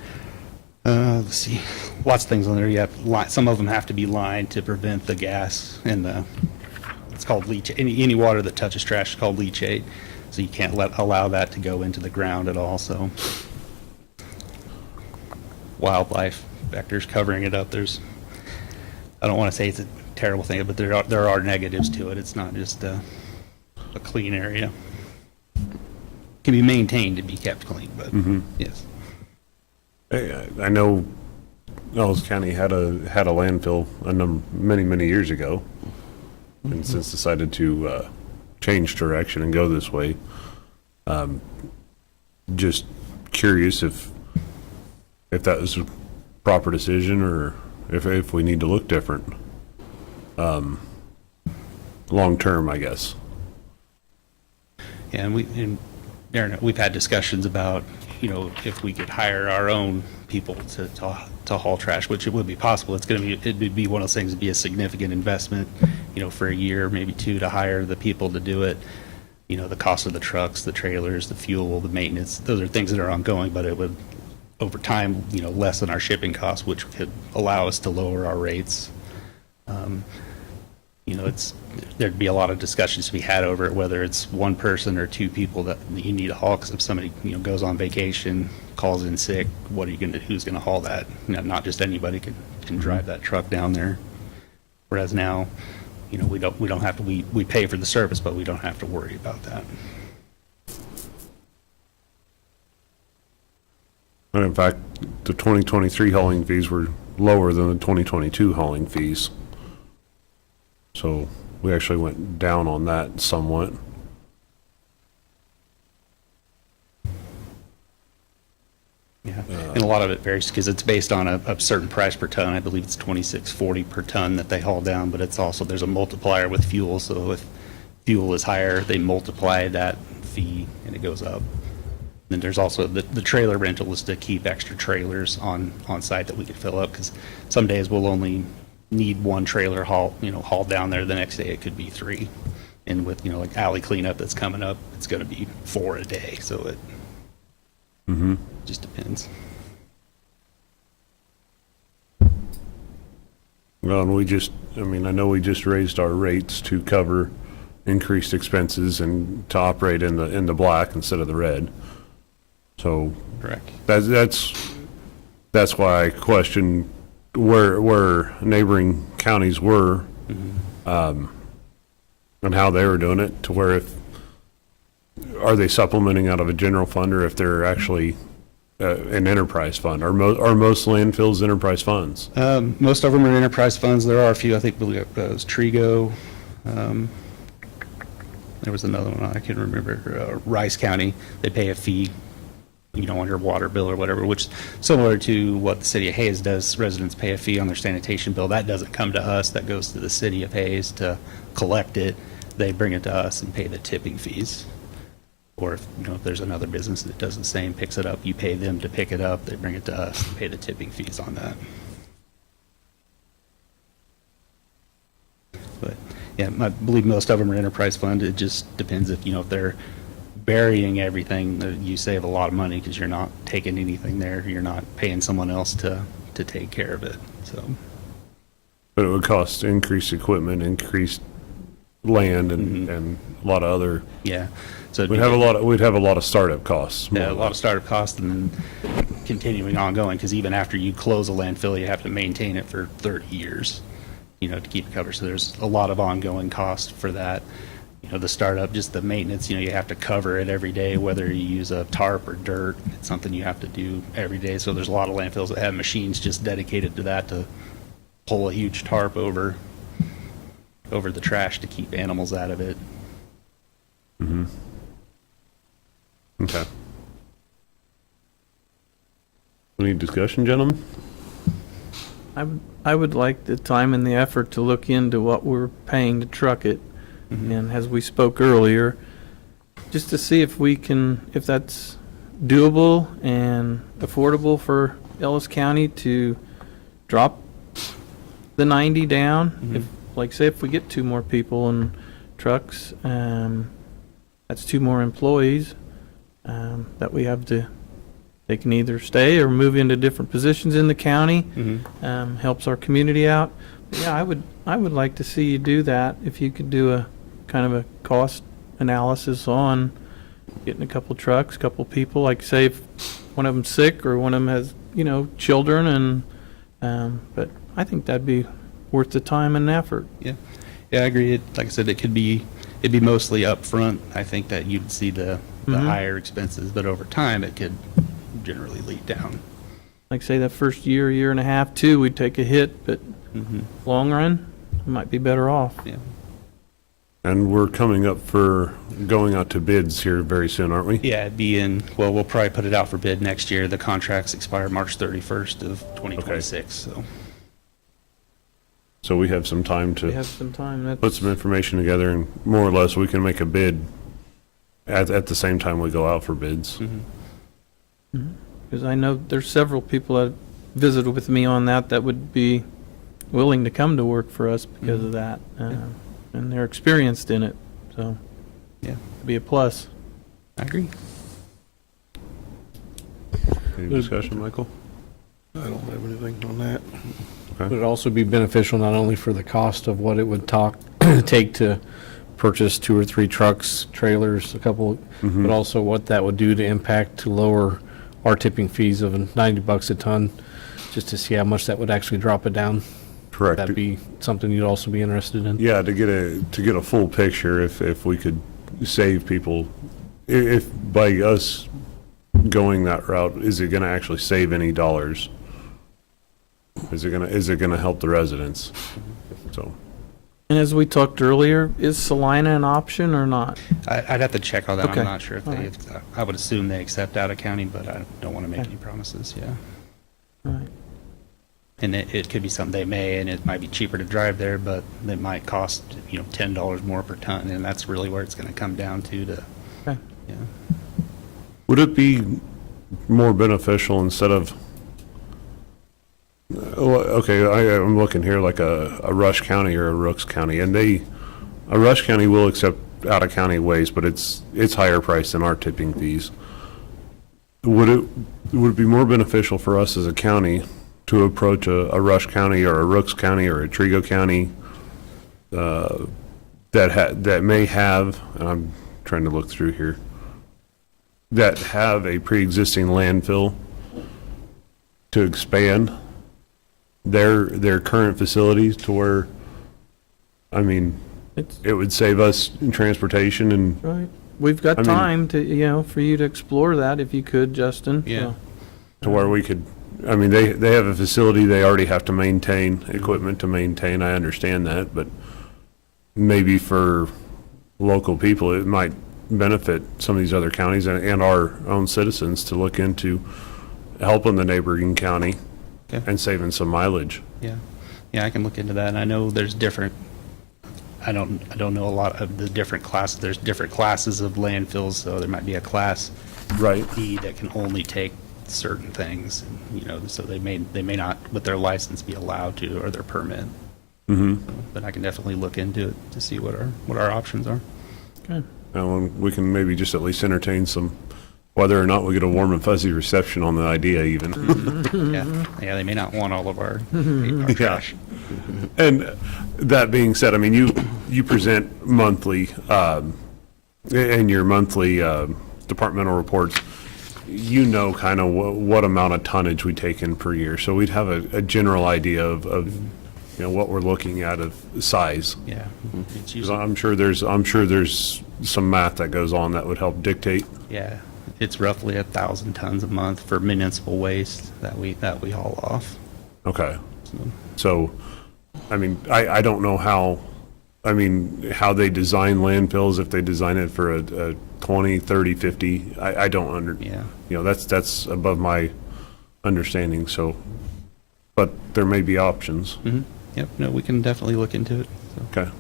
Let's see, lots of things on there. Some of them have to be lined to prevent the gas and it's called leach. Any water that touches trash is called leachate, so you can't allow that to go into the ground at all. So wildlife vectors covering it up. I don't want to say it's a terrible thing, but there are negatives to it. It's not just a clean area. Can be maintained to be kept clean, but yes. Hey, I know Ellis County had a landfill many years ago, and since decided to change direction and go this way. Just curious if that was a proper decision, or if we need to look different long term, I guess. Yeah, and Darren, we've had discussions about, if we could hire our own people to haul trash, which it would be possible. It would be one of those things, it'd be a significant investment, for a year, maybe 2, to hire the people to do it. The cost of the trucks, the trailers, the fuel, the maintenance, those are things that are ongoing, but it would, over time, lessen our shipping costs, which could allow us to lower our rates. There'd be a lot of discussions to be had over it, whether it's one person or 2 people that you need to haul. Because if somebody goes on vacation, calls in sick, what are you going to? Who's going to haul that? Not just anybody can drive that truck down there. Whereas now, we don't have to. We pay for the service, but we don't have to worry about that. And in fact, the 2023 hauling fees were lower than the 2022 hauling fees. So we actually went down on that somewhat. Yeah, and a lot of it varies because it's based on a certain price per ton. I believe it's $26.40 per ton that they haul down, but it's also, there's a multiplier with fuel. So if fuel is higher, they multiply that fee and it goes up. Then there's also the trailer rental is to keep extra trailers on site that we could fill up, because some days we'll only need 1 trailer hauled down there. The next day it could be 3, and with like alley cleanup that's coming up, it's going to be 4 a day. So it just depends. Well, and I know we just raised our rates to cover increased expenses and to operate in the black instead of the red. So Correct. That's why I questioned where neighboring counties were, and how they were doing it, to where are they supplementing out of a general fund, or if they're actually an enterprise fund? Are most landfills enterprise funds? Most of them are enterprise funds. There are a few, I think, it was Trigo. There was another one, I can't remember, Rice County. They pay a fee, on your water bill or whatever, which is similar to what the city of Hayes does. Residents pay a fee on their sanitation bill. That doesn't come to us. That goes to the city of Hayes to collect it. They bring it to us and pay the tipping fees. Or if there's another business that does the same, picks it up, you pay them to pick it up. They bring it to us and pay the tipping fees on that. But yeah, I believe most of them are enterprise fund. It just depends if they're burying everything, you save a lot of money because you're not taking anything there. You're not paying someone else to to take care of it, so. But it would cost increased equipment, increased land, and a lot of other, Yeah, so we'd have a lot of startup costs. more yeah, a or lot of less. startup costs and then continuing ongoing, because even after you close a landfill, you have to maintain it for 30 years, to keep it covered. So there's a lot of ongoing cost for that. The startup, just the maintenance, you have to cover it every day, whether you use a tarp or dirt. It's something you have to do every day. So there's a lot of landfills that have machines just dedicated to that, to pull a huge tarp over the trash to keep animals out of it. Okay. Any discussion, gentlemen? I would like the time and the effort to look into what we're paying to truck it. And as we spoke earlier, just to see if that's doable and affordable for Ellis County to drop the 90 down. If, like, say, if we get 2 more people in trucks, that's 2 more employees that we have to, they can either stay or move into different positions in the county. Helps our community out. But yeah, I would like to see you do that. If you could do a kind of a cost analysis on getting a couple trucks, couple people, like say if one of them's sick or one of them has, children, and but I think that'd be worth the time and effort. Yeah, I agree. Like I said, it'd be mostly upfront. I think that you'd see the higher expenses, but over time it could generally lead down. Like say that first year and a half, 2, we'd take a hit, but long run, we might be better off. Yeah. And we're coming up for going out to bids here very soon, aren't we? Yeah, it'd be we'll probably put it out for bid next year. The contracts expire March 31st of 2026, so. So we have some time We to have some time. put some information together, and more or less we can make a bid at the same time we go out for bids. Because I know there's several people that visited with me on that would be willing to come to work for us because of that. And they're experienced in it, so Yeah, it'd be a plus. I agree. Any discussion, Michael? I don't have anything on that. Would it also be beneficial not only for the cost of what it would take to purchase 2 or 3 trucks, trailers, a couple, but also what that would do to impact to lower our tipping fees of $90 a ton, just to see how much that would actually drop it down? Correct. That'd be something you'd also be interested in? Yeah, to get a full picture, if we could save people, if by us going that route, is it gonna actually save any dollars? Is it gonna help the residents? So, And as we talked earlier, is Salina an option or not? I'd have to check on that. Okay. I'm not sure if All they, right. I would assume they accept out of county, but I don't want to make Okay. any promises, yeah. All right. And it could be something they may, and it might be cheaper to drive there, but it might cost, $10 more per ton, and that's really where it's going to come down to Okay. yeah. would it be more beneficial instead of, okay, I'm looking here like a Rush County or a Rooks County, and a Rush County will accept out-of-county waste, but it's higher price than our tipping fees. Would it be more beneficial for us as a county to approach a Rush County or a Rooks County or a Trigo County that may have, and I'm trying to look through here, that have a pre-existing landfill to expand their current facilities to where, I mean, It's it would save us in transportation and, right. We've got I mean- time to, for you to explore that if you could, Justin. Yeah. So, to where we could, I mean, they have a facility they already have to maintain, equipment to maintain, I understand that, but maybe for local people, it might benefit some of these other counties and our own citizens to look into helping the neighboring county Okay. and saving some mileage. Yeah, I can look into that. And I know there's different, I don't know a lot of the different classes. There's different classes of landfills, so there might be a class Right. D that can only take certain things, so they may not, with their license, be allowed to, or their permit. But I can definitely look into it to see what our options are. good. And we can maybe just at least entertain some whether or not we get a warm and fuzzy reception on the idea even. Yeah, they may not want all of our trash. And that being said, I mean, you present monthly, in your monthly departmental reports, you know kind of what amount of tonnage we take in per year. So we'd have a general idea of what we're looking at of size. Yeah. It's 'Cause usually, I'm sure there's some math that goes on that would help dictate. yeah, it's roughly 1,000 tons a month for municipal waste that we haul off. Okay. So, I mean, I don't know how how they design landfills, if they design it for a 20, 30, 50, I don't Yeah. that's above my understanding, so, but there may be options. Yep, no, we can definitely look into it. So, Okay.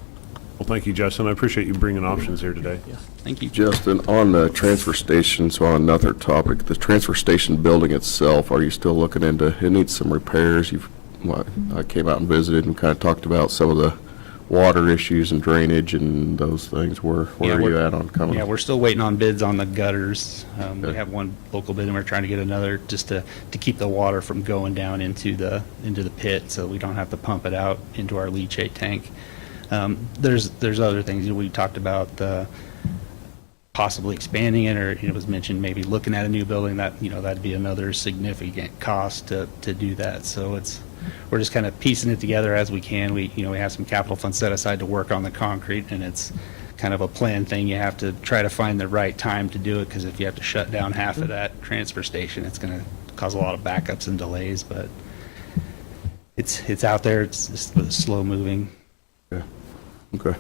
Well, thank you, Justin. I appreciate you bringing options here today. thank you. Justin, on the transfer station, so on another topic, the transfer station building itself, are you still looking into, it needs some repairs? I came out and visited and kind of talked about some of the water issues and drainage and those things. Where Yeah, are you we're- at on coming? Yeah, we're still waiting on bids on the gutters. We Okay. have one local bid, and we're trying to get another just to keep the water from going down into the pit, so we don't have to pump it out into our leachate tank. There's other things. We talked about possibly expanding it, or it was mentioned maybe looking at a new building. That'd be another significant cost to do that. So we're just kind of piecing it together as we can. We have some capital funds set aside to work on the concrete, and it's kind of a planned thing. You have to try to find the right time to do it, because if you have to shut down half of that transfer station, it's going to cause a lot of backups and delays. But it's out there. It's just slow moving. Okay.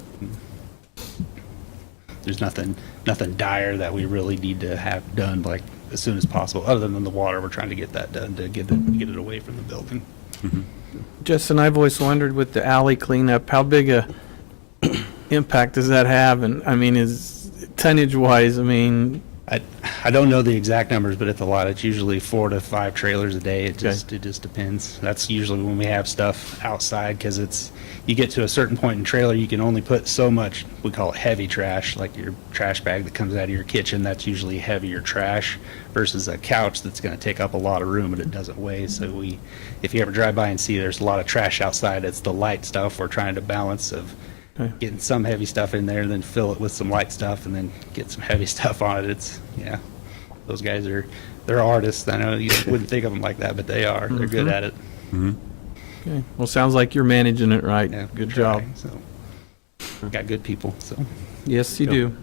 There's nothing dire that we really need to have done like as soon as possible, other than the water. We're trying to get that done to get it away from the building. Justin, I've always wondered with the alley cleanup, how big a impact does that have? And I mean, is tonnage wise, I mean, I don't know the exact numbers, but it's a lot. It's usually 4 to 5 trailers a day. It just depends. That's usually when we have stuff outside, because you get to a certain point in trailer, you can only put so much, we call it heavy trash, like your trash bag that comes out of your kitchen. That's usually heavier trash versus a couch that's going to take up a lot of room, and it doesn't weigh. So if you ever drive by and see there's a lot of trash outside, it's the light stuff. We're trying to balance of getting some heavy stuff in there, and then fill it with some light stuff, and then get some heavy stuff on it. Those guys they're artists. I know you wouldn't think of them like that, but they are. They're good at it. okay. Well, sounds like you're managing it right. Yeah, Good try. job. So, got good people. So, Yes, you do.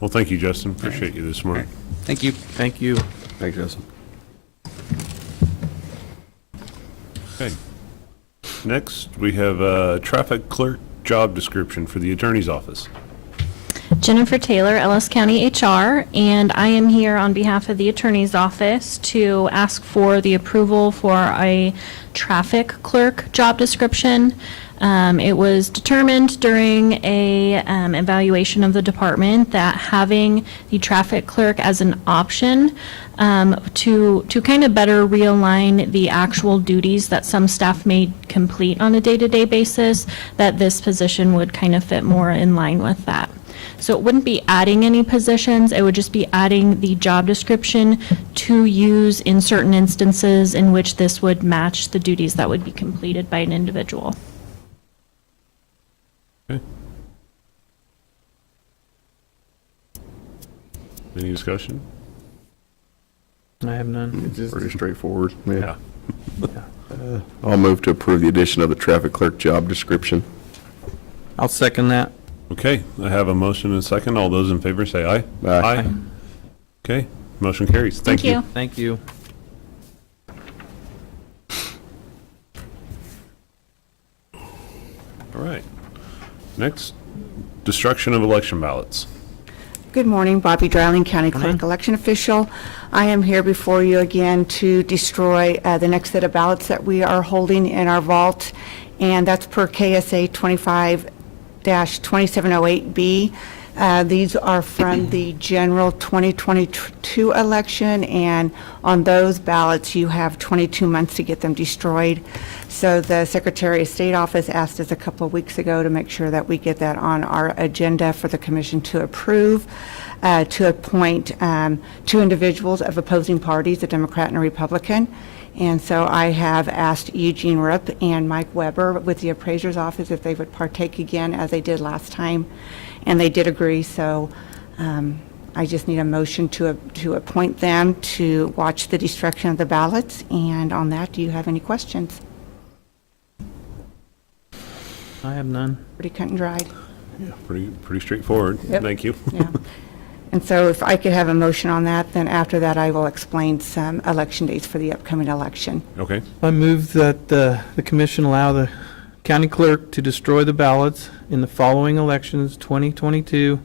Well, thank you, Justin. Appreciate you this morning. thank you. Thank you. Thanks, Justin. Okay. Next, we have a traffic clerk job description for the attorney's office. Jennifer Taylor, Ellis County HR, and I am here on behalf of the Attorney's Office to ask for the approval for a traffic clerk job description. It was determined during a evaluation of the department that having the traffic clerk as an option to kind of better realign the actual duties that some staff may complete on a day-to-day basis, that this position would kind of fit more in line with that. So it wouldn't be adding any positions, it would just be adding the job description to use in certain instances in which this would match the duties that would be completed by an individual. Okay. Any discussion? I have none. It's just- Pretty straightforward. Yeah. I'll move to approve the addition of the traffic clerk job description. I'll second that. Okay, I have a motion and a second. All those in favor say aye. Aye. Okay, motion carries. Thank you. Thank you. All right. Next, destruction of election ballots. Good morning, Bobby Dreiling, County Clerk Election Official. I am here before you again to destroy the next set of ballots that we are holding in our vault, and that's per KSA 25-2708B. These are from the general 2022 election, and on those ballots, you have 22 months to get them destroyed. So the Secretary of State office asked us a couple of weeks ago to make sure that we get that on our agenda for the commission to approve, to appoint 2 individuals of opposing parties, a Democrat and a Republican. And so I have asked Eugene Rupp and Mike Weber with the appraiser's office if they would partake again as they did last time, and they did agree. So I just need a motion to appoint them to watch the destruction of the ballots. And on that, do you have any questions? I have none. Pretty cut and dried. Yeah, pretty straightforward. Yep. Thank you. Yeah. And so if I could have a motion on that, then after that, I will explain some election dates for the upcoming election. Okay. I move that the commission allow the county clerk to destroy the ballots in the following elections: 2022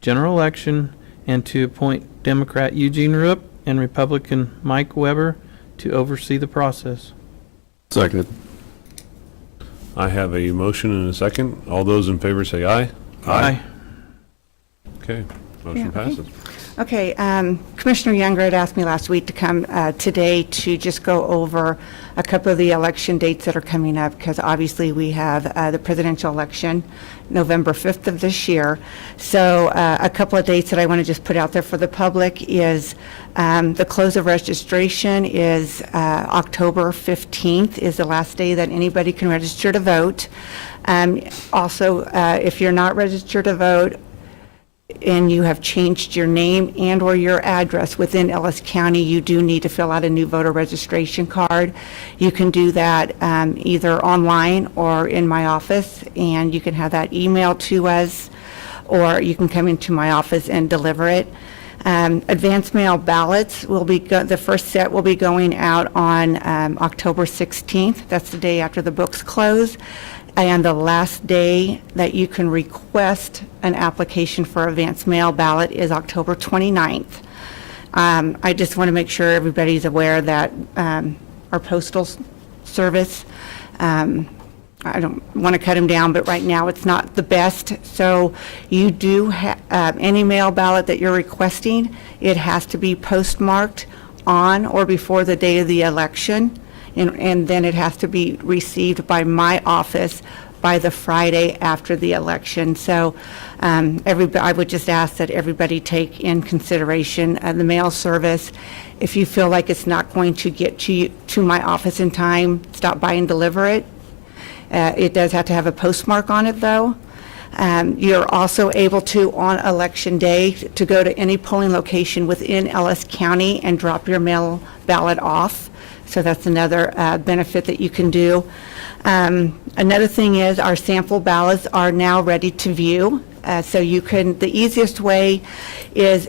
general election, and to appoint Democrat Eugene Rupp and Republican Mike Weber to oversee the process. Seconded. I have a motion and a second. All those in favor say aye. Aye. Okay, motion Yeah, okay. passes. Okay, Commissioner Younger had asked me last week to come today to just go over a couple of the election dates that are coming up, because obviously we have the presidential election November 5th of this year. So a couple of dates that I want to just put out there for the public is the close of registration is October 15th is the last day that anybody can register to vote. Also, if you're not registered to vote, and you have changed your name and or your address within Ellis County, you do need to fill out a new voter registration card. You can do that either online or in my office, and you can have that emailed to us, or you can come into my office and deliver it. Advance mail ballots will be, the first set will be going out on October 16th. That's the day after the books close. And the last day that you can request an application for advance mail ballot is October 29th. I just want to make sure everybody's aware that our postal service, I don't want to cut them down, but right now it's not the best. So you do have any mail ballot that you're requesting, it has to be postmarked on or before the day of the election. And then it has to be received by my office by the Friday after the election. So I would just ask that everybody take in consideration the mail service. If you feel like it's not going to get to my office in time, stop by and deliver it. It does have to have a postmark on it, though. You're also able to, on election day, to go to any polling location within Ellis County and drop your mail ballot off. So that's another benefit that you can do. Another thing is our sample ballots are now ready to view. So you can, the easiest way is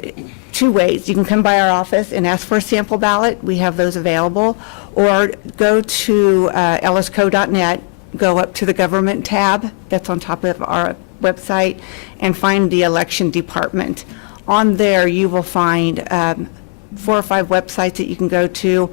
2 ways. You can come by our office and ask for a sample ballot. We have those available. Or go to ellisco.net, go up to the government tab that's on top of our website, and find the election department. On there you will find 4 or 5 websites that you can go to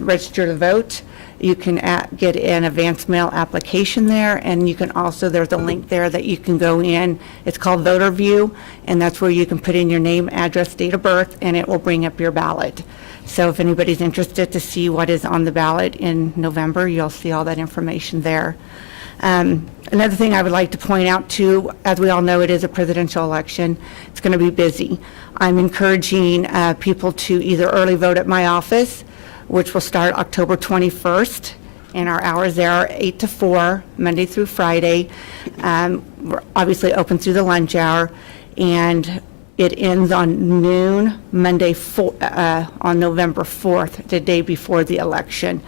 register to vote. You can get an advance mail application there, and you can also, there's a link there that you can go in. It's called Voter View, and that's where you can put in your name, address, date of birth, and it will bring up your ballot. So if anybody's interested to see what is on the ballot in November, you'll see all that information there. Another thing I would like to point out too, as we all know, it is a presidential election. It's going to be busy. I'm encouraging people to either early vote at my office, which will start October 21st, and our hours there are 8 to 4, Monday through Friday. We're obviously open through the lunch hour, and it ends on noon, Monday on November 4th, the day before the election.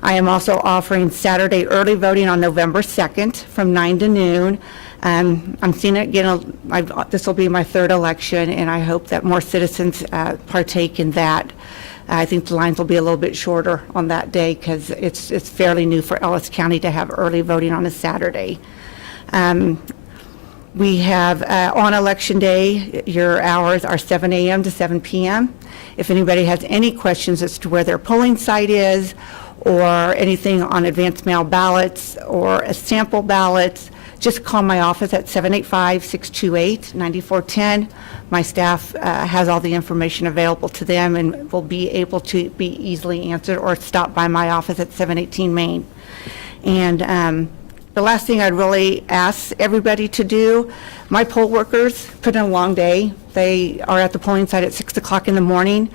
I am also offering Saturday early voting on November 2nd from 9 to noon. I'm seeing it again, this will be my 3rd election, and I hope that more citizens partake in that. I think the lines will be a little bit shorter on that day because it's fairly new for Ellis County to have early voting on a Saturday. We have, on election day, your hours are 7 a.m. to 7 p.m. If anybody has any questions as to where their polling site is, or anything on advance mail ballots or sample ballots, just call my office at 785-628-9410. My staff has all the information available to them and will be able to be easily answered, or stop by my office at 718 Main. And the last thing I'd really ask everybody to do, my poll workers put in a long day. They are at the polling site at 6 o'clock in the morning,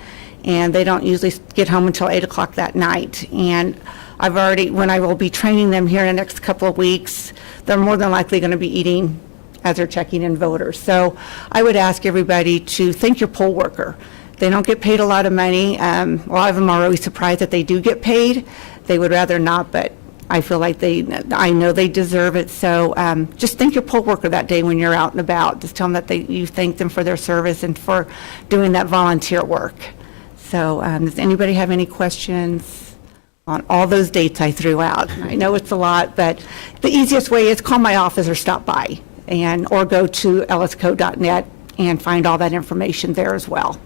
and they don't usually get home until 8 o'clock that night. And I've already, when I will be training them here in the next couple of weeks, they're more than likely going to be eating as they're checking in voters. So I would ask everybody to thank your poll worker. They don't get paid a lot of money. A lot of them are always surprised that they do get paid. They would rather not, but I feel like I know they deserve it. So just thank your poll worker that day when you're out and about. Just tell them that you thank them for their service and for doing that volunteer work. So does anybody have any questions on all those dates I threw out? I know it's a lot, but the easiest way is call my office or stop by, or go to ellisco.net and find all that information there as well.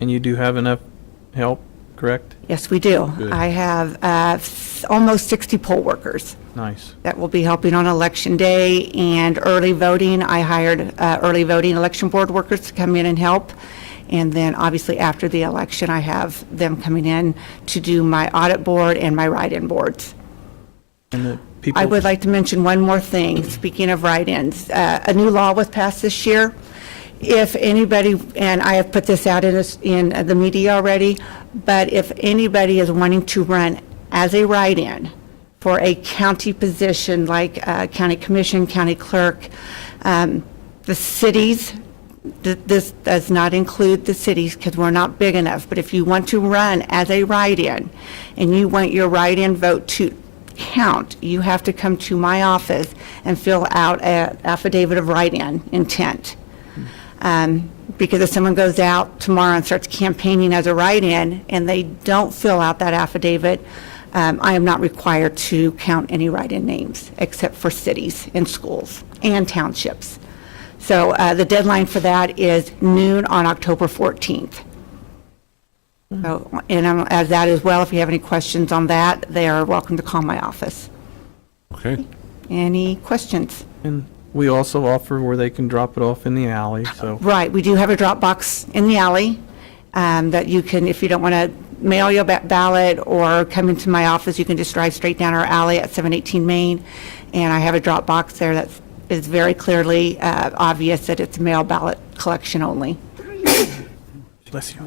And you do have enough help, correct? Yes, we do. Good. I have almost 60 poll workers Nice. that will be helping on election day and early voting. I hired early voting election board workers to come in and help. And then obviously after the election, I have them coming in to do my audit board and my write-in boards. And the people. I would like to mention one more thing. Speaking of write-ins, a new law was passed this year. If anybody, and I have put this out in the media already, but if anybody is wanting to run as a write-in for a county position like county commission, county clerk, the cities, this does not include the cities because we're not big enough, but if you want to run as a write-in and you want your write-in vote to count, you have to come to my office and fill out an affidavit of write-in intent. Because if someone goes out tomorrow and starts campaigning as a write-in and they don't fill out that affidavit, I am not required to count any write-in names except for cities and schools and townships. So the deadline for that is noon on October 14th. So, and as that as well, if you have any questions on that, they are welcome to call my office. Okay. Any questions? And we also offer where they can drop it off in the alley, so. Right, we do have a drop box in the alley that you can, if you don't want to mail your ballot or come into my office, you can just drive straight down our alley at 718 Main, and I have a drop box there that is very clearly obvious that it's mail ballot collection only. Bless you.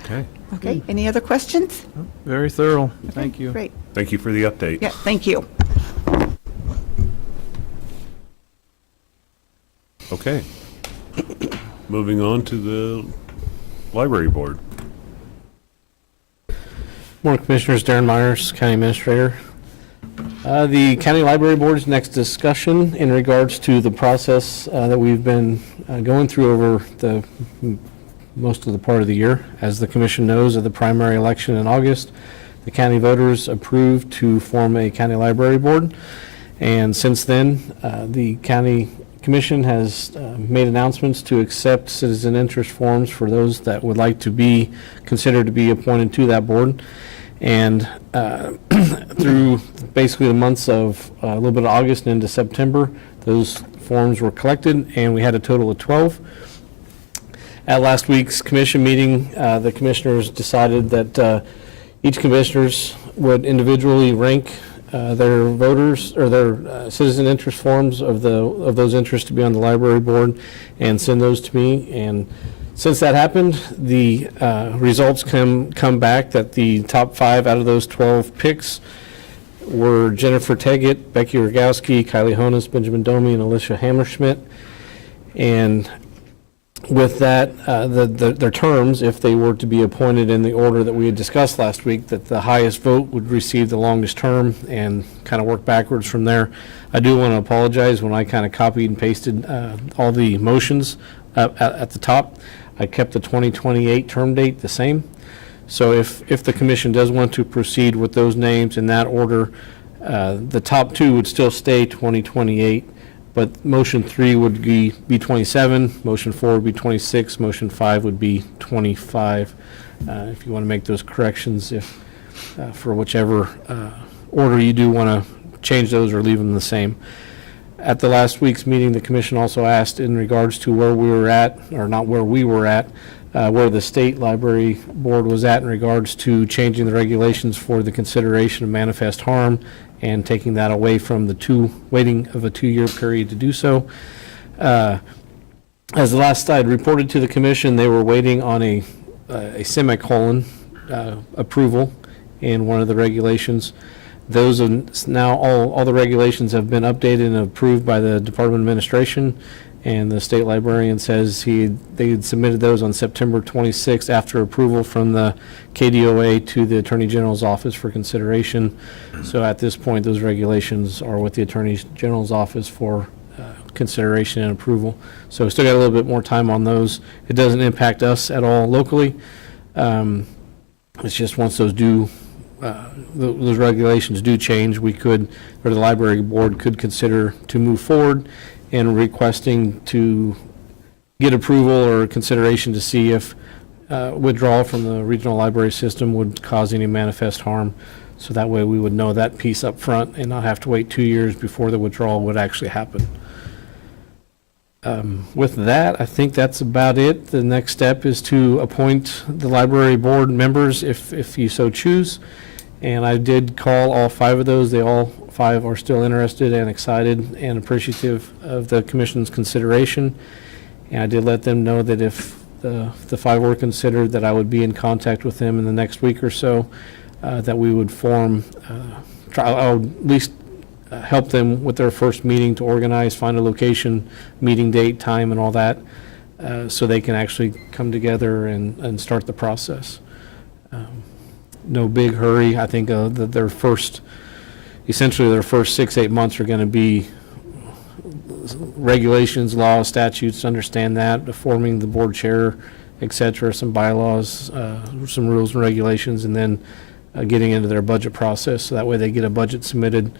Okay. Okay, any other questions? Very thorough. Thank you. Great, Thank you for the update. yeah, thank you. Okay. Moving on to the library board. Morning, Commissioners. Darren Myers, County Administrator. The County Library Board's next discussion in regards to the process that we've been going through over the most of the part of the year. As the Commission knows, of the primary election in August, the county voters approved to form a County Library Board. And since then, the County Commission has made announcements to accept citizen interest forms for those that would like to be considered to be appointed to that board. And through basically the months of a little bit of August and into September, those forms were collected, and we had a total of 12. At last week's commission meeting, the commissioners decided that each commissioners would individually rank their voters or their citizen interest forms of those interests to be on the library board and send those to me. And since that happened, the results come back that the top 5 out of those 12 picks were Jennifer Teggett, Becky Rogowski, Kylie Honus, Benjamin Domi, and Alicia Hammerschmidt. And with that, their terms, if they were to be appointed in the order that we had discussed last week, that the highest vote would receive the longest term and kind of work backwards from there. I do want to apologize when I kind of copied and pasted all the motions at the top. I kept the 2028 term date the same. So if the commission does want to proceed with those names in that order, the top 2 would still stay 2028. But motion 3 would be 27, motion 4 would be 26, motion 5 would be 25. If you want to make those corrections, if for whichever order you do want to change those or leave them the same. At the last week's meeting, the commission also asked in regards to where we were at, or not where we were at, where the state library board was at in regards to changing the regulations for the consideration of manifest harm and taking that away from the waiting of a 2-year period to do so. As the last I had reported to the commission, they were waiting on a semicolon approval in one of the regulations. Those are now, all the regulations have been updated and approved by the Department of Administration, and the state librarian says they had submitted those on September 26th after approval from the KDOA to the Attorney General's office for consideration. So at this point, those regulations are with the Attorney General's office for consideration and approval. So we still got a little bit more time on those. It doesn't impact us at all locally. It's just once those those regulations do change, we could, or the library board could consider to move forward in requesting to get approval or consideration to see if withdrawal from the regional library system would cause any manifest harm. So that way we would know that piece up front and not have to wait 2 years before the withdrawal would actually happen. With that, I think that's about it. The next step is to appoint the library board members if you so choose. And I did call all 5 of those. They all 5 are still interested and excited and appreciative of the commission's consideration. And I did let them know that if the 5 were considered, that I would be in contact with them in the next week or so, that we would form, I would at least help them with their first meeting to organize, find a location, meeting date, time, and all that, so they can actually come together and start the process. No big hurry. I think that essentially their first 6-8 months are going to be regulations, laws, statutes, understand that, forming the board chair, et cetera, some bylaws, some rules and regulations, and then getting into their budget process. So that way they get a budget submitted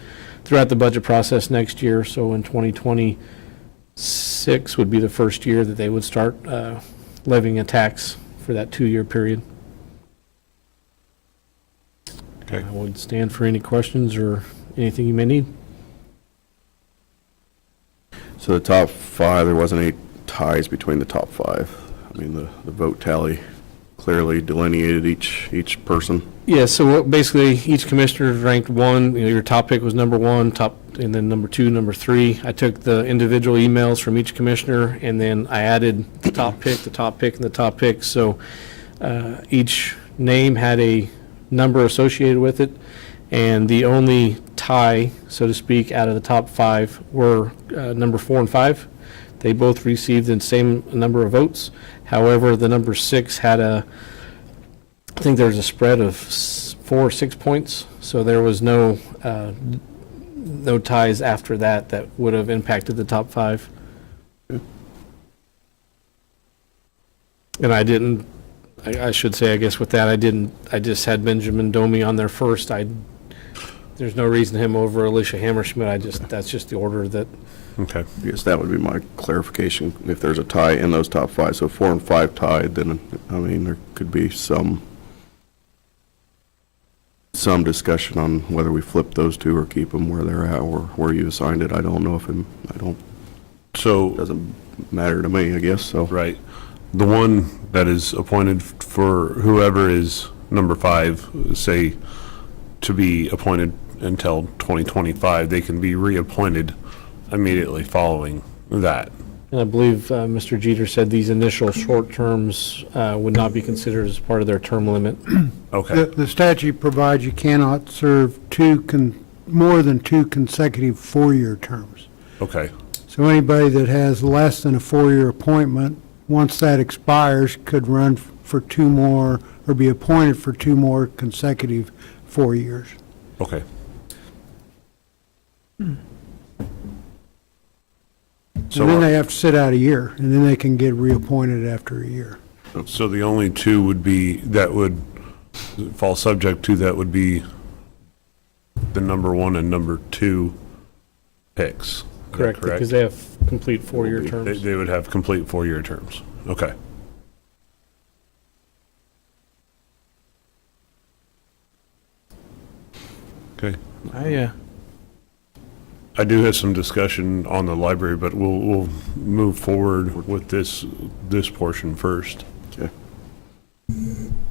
throughout the budget process next year. So in 2026 would be the first year that they would start levying a tax for that 2-year period. Okay. I would stand for any questions or anything you may need. So the top 5, there wasn't any ties between the top 5. I mean, the vote tally clearly delineated each person. Yeah, so basically each commissioner ranked 1. Your top pick was number 1, and then number 2, number 3. I took the individual emails from each commissioner, and then I added the top pick, the top pick, and the top pick. So each name had a number associated with it, and the only tie, so to speak, out of the top 5 were number 4 and 5. They both received the same number of votes. However, the number 6 had I think there was a spread of 4 or 6 points, so there was no ties after that would have impacted the top 5. And I should say, I guess with that, I just had Benjamin Domi on there first. There's no reason to him over Alicia Hammerschmidt. That's just the order that. Okay. I guess that would be my clarification. If there's a tie in those top 5, so 4 and 5 tied, then, I mean, there could be some discussion on whether we flip those 2 or keep them where they're at, or where you assigned it. I don't know So, doesn't matter to me, I guess, so. right. The one that is appointed for whoever is number 5, say, to be appointed until 2025, they can be reappointed immediately following that. And I believe Mr. Jeter said these initial short terms would not be considered as part of their term limit. Okay. The statute provides you cannot serve more than 2 consecutive 4-year terms. Okay. So anybody that has less than a 4-year appointment, once that expires, could run for 2 more, or be appointed for 2 more consecutive 4 years. Okay. So then they have to sit out a year, and then they can get reappointed after a year. So the only 2 that would fall subject to that would be the number 1 and number 2 picks. Is that Correct, because they have complete 4-year terms. They would have complete 4-year terms. Okay. Okay. I I do have some discussion on the library, but we'll move forward with this portion first. Okay.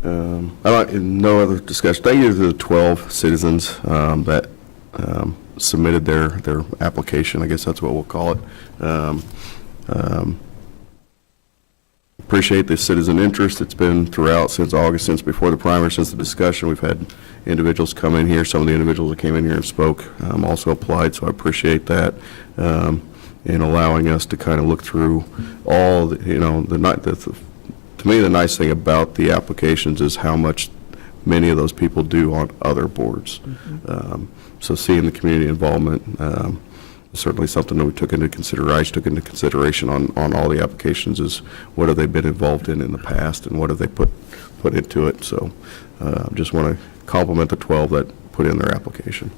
No other discussion. Thank you to the 12 citizens that submitted their application. I guess that's what we'll call it. Appreciate the citizen interest. It's been throughout since August, since before the primary, since the discussion. We've had individuals come in here. Some of the individuals that came in here and spoke also applied, so I appreciate that. In allowing us to kind of look through all, to me, the nice thing about the applications is how much many of those people do on other boards. So seeing the community involvement is certainly something that we took into consideration on all the applications, is what have they been involved in the past and what have they put into it. So just want to compliment the 12 that put in their application.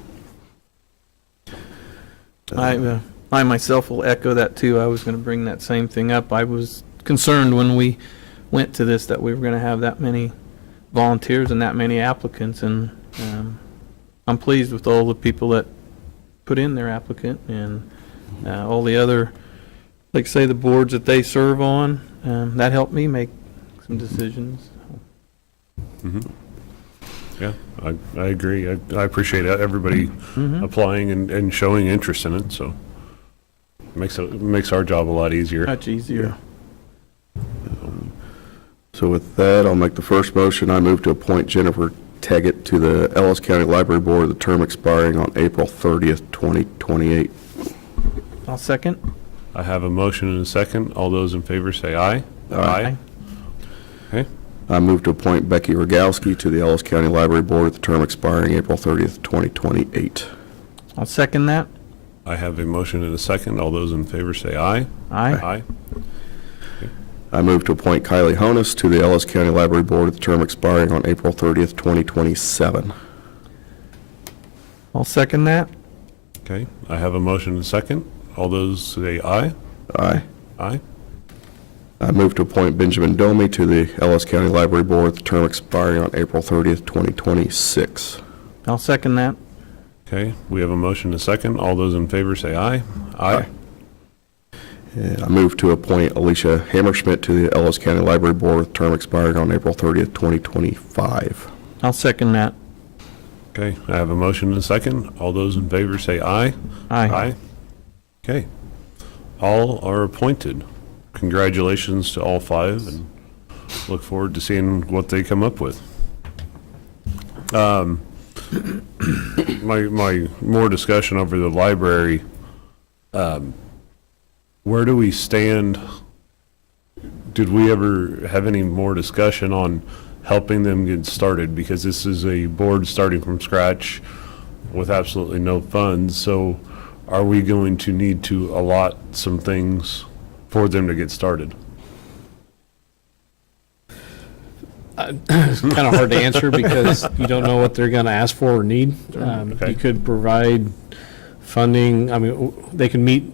I myself will echo that too. I was going to bring that same thing up. I was concerned when we went to this that we were going to have that many volunteers and that many applicants, and I'm pleased with all the people that put in their applicant, and all the other, like say the boards that they serve on, that helped me make some decisions. Yeah, I agree. I appreciate everybody applying and showing interest in it, so it makes our job a lot easier. Much easier. So with that, I'll make the first motion. I move to appoint Jennifer Teggett to the Ellis County Library Board, the term expiring on April 30th, 2028. I'll second. I have a motion and a second. All those in favor say aye. Aye. Okay. I move to appoint Becky Rogowski to the Ellis County Library Board, the term expiring April 30th, 2028. I'll second that. I have a motion and a second. All those in favor say aye. Aye. Aye. I move to appoint Kylie Honus to the Ellis County Library Board, the term expiring on April 30th, 2027. I'll second that. Okay. I have a motion and a second. All those say aye. Aye. Aye. I move to appoint Benjamin Domi to the Ellis County Library Board, the term expiring on April 30th, 2026. I'll second that. Okay. We have a motion and a second. All those in favor say aye. Aye. And I move to appoint Alicia Hammerschmidt to the Ellis County Library Board, term expiring on April 30th, 2025. I'll second that. Okay. I have a motion and a second. All those in favor say aye. Aye. Okay. All are appointed. Congratulations to all 5, and look forward to seeing what they come up with. My more discussion over the library, where do we stand? Did we ever have any more discussion on helping them get started? Because this is a board starting from scratch with absolutely no funds. So are we going to need to allot some things for them to get started? It's kind of hard to answer because you don't know what they're going to ask for or need. Okay. You could provide funding. I mean, they can meet.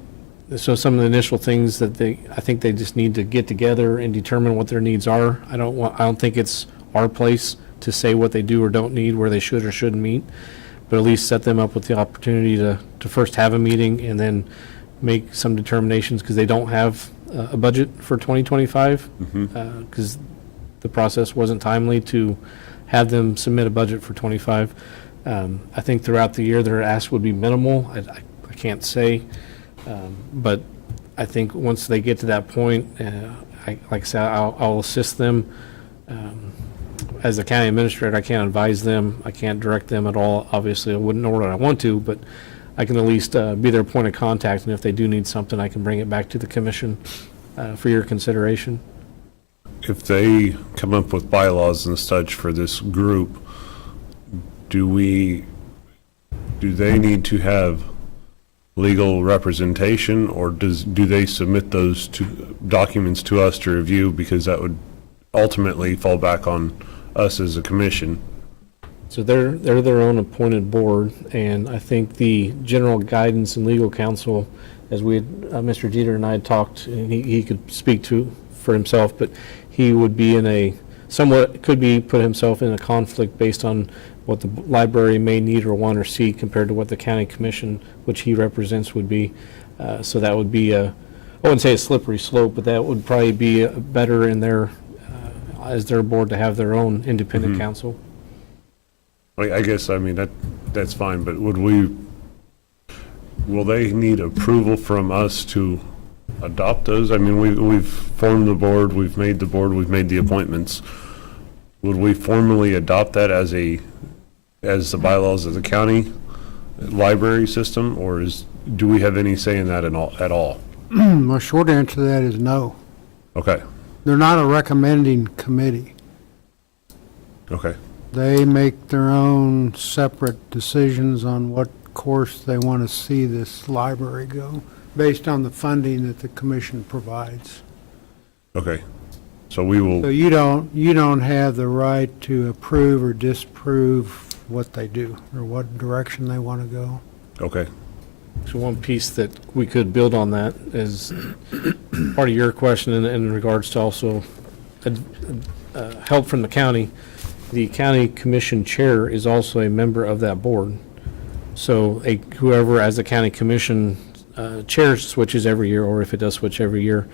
So some of the initial things that I think they just need to get together and determine what their needs are. I don't think it's our place to say what they do or don't need, where they should or shouldn't meet, but at least set them up with the opportunity to first have a meeting and then make some determinations, because they don't have a budget for 2025, because the process wasn't timely to have them submit a budget for 25. I think throughout the year their ask would be minimal. I can't say. But I think once they get to that point, like I said, I'll assist them. As the county administrator, I can't advise them. I can't direct them at all. Obviously, I wouldn't know what I want to, but I can at least be their point of contact. And if they do need something, I can bring it back to the commission for your consideration. If they come up with bylaws and such for this group, do they need to have legal representation, or do they submit those documents to us to review, because that would ultimately fall back on us as a commission? So they're their own appointed board, and I think the general guidance and legal counsel, as we had, Mr. Jeter and I had talked, and he could speak for himself, but he would be put himself in a conflict based on what the library may need or want or see compared to what the county commission, which he represents, would be. So that would be I wouldn't say a slippery slope, but that would probably be better in their, as their board to have their own independent counsel. I guess, I mean, that's fine, but will they need approval from us to adopt those? I mean, we've formed the board, we've made the appointments. Would we formally adopt that as the bylaws of the county library system, or do we have any say in that at all? My short answer to that is no. Okay, They're not a recommending committee. okay, They make their own separate decisions on what course they want to see this library go, based on the funding that the commission provides. okay. So we So will, you don't have the right to approve or disapprove what they do, or what direction they want to go. okay, So one piece that we could build on that is part of your question in regards to also help from the county. The county commission chair is also a member of that board. So whoever as the county commission chair switches every year, or if it does switch every year.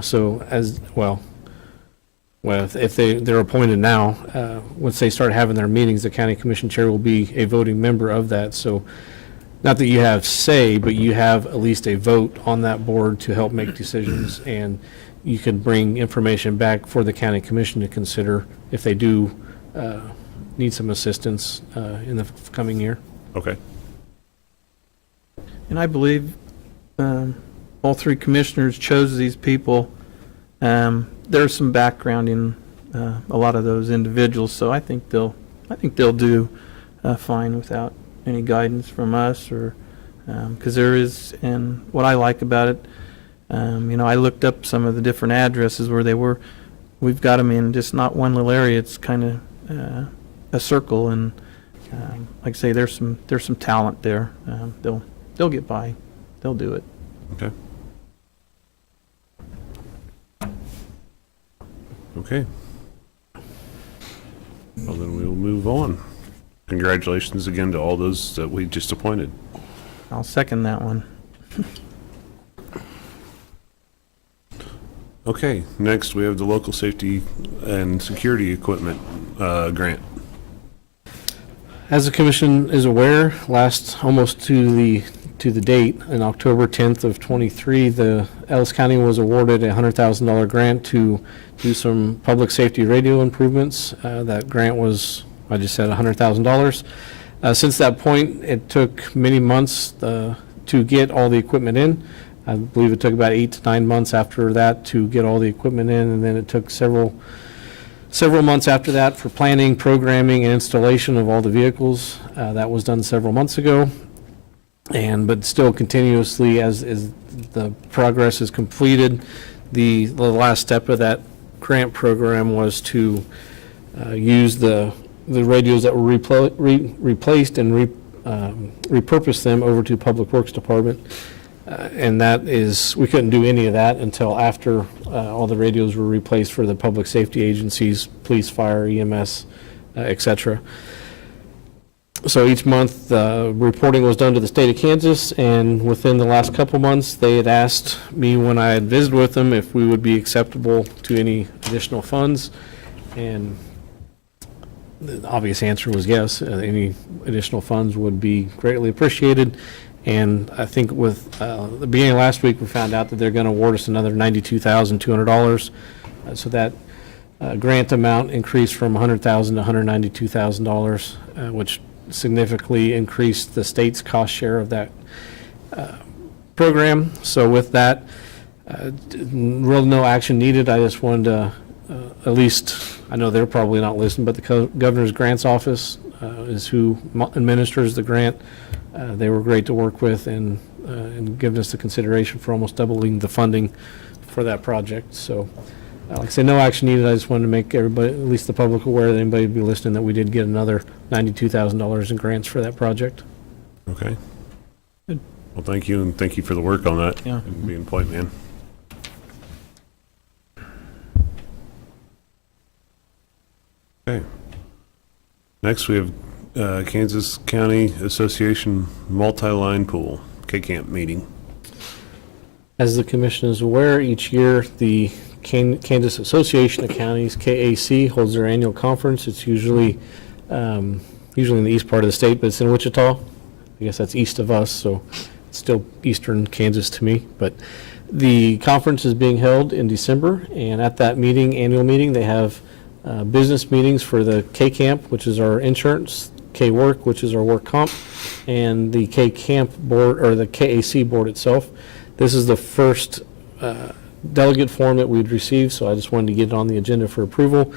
So as, well, if they're appointed now, once they start having their meetings, the county commission chair will be a voting member of that. So not that you have say, but you have at least a vote on that board to help make decisions, and you can bring information back for the county commission to consider if they do need some assistance in the coming year. okay. And I believe all three commissioners chose these people. There's some background in a lot of those individuals, so I think they'll do fine without any guidance from us, or because there is, and what I like about it, I looked up some of the different addresses where they were. We've got them in just not one little area. It's kind of a circle, and like I say, there's some talent there. They'll get by. They'll do it. Okay. Okay. Well, then we'll move on. Congratulations again to all those that we just appointed. I'll second that one. Okay, next we have the local safety and security equipment grant. As the commission is aware, almost to the date, on October 10th of '23, the Ellis County was awarded a $100,000 grant to do some public safety radio improvements. That grant was, I just said, $100,000. Since that point, it took many months to get all the equipment in. I believe it took about 8 to 9 months after that to get all the equipment in, and then it took several months after that for planning, programming, and installation of all the vehicles. That was done several months ago, but still continuously as the progress is completed. The last step of that grant program was to use the radios that were replaced and repurpose them over to Public Works Department. And that is, we couldn't do any of that until after all the radios were replaced for the public safety agencies, police, fire, EMS, et cetera. So each month, reporting was done to the state of Kansas, and within the last couple months, they had asked me when I had visited with them if we would be acceptable to any additional funds, and the obvious answer was yes. Any additional funds would be greatly appreciated. And I think with the beginning of last week, we found out that they're going to award us another $92,200. So that grant amount increased from $100,000 to $192,000, which significantly increased the state's cost share of that program. So with that, real no action needed. I just wanted to at least, I know they're probably not listening, but the Governor's Grants Office is who administers the grant. They were great to work with and giving us the consideration for almost doubling the funding for that project. So, like I say, no action needed. I just wanted to make everybody, at least the public, aware that anybody would be listening, that we did get another $92,000 in grants for that project. Okay. Good. Well, thank you, and thank you for the work on that. Yeah. And being point man. Okay. Next, we have Kansas County Association Multi-Line Pool, K-Camp meeting. As the commission is aware, each year, the Kansas Association of Counties, KAC, holds their annual conference. It's usually in the east part of the state, but it's in Wichita. I guess that's east of us, so it's still eastern Kansas to me. But the conference is being held in December, and at that meeting, annual meeting, they have business meetings for the K-Camp, which is our insurance, K-Work, which is our work comp, and the K-Camp board, or the KAC board itself. This is the first delegate form that we'd received, so I just wanted to get it on the agenda for approval.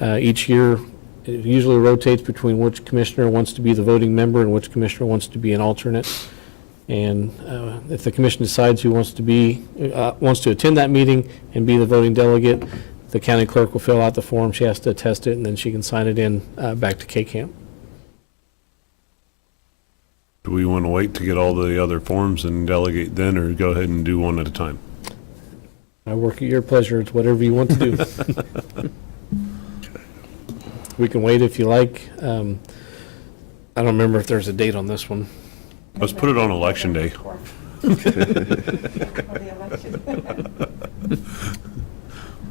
Each year, it usually rotates between which commissioner wants to be the voting member and which commissioner wants to be an alternate. And if the commission decides who wants to attend that meeting and be the voting delegate, the county clerk will fill out the form. She has to attest it, and then she can sign it in back to K-Camp. Do we want to wait to get all the other forms and delegate then, or go ahead and do one at a time? I work at your pleasure. It's whatever you want to do. We can wait if you like. I don't remember if there's a date on this one. Let's put it on election day.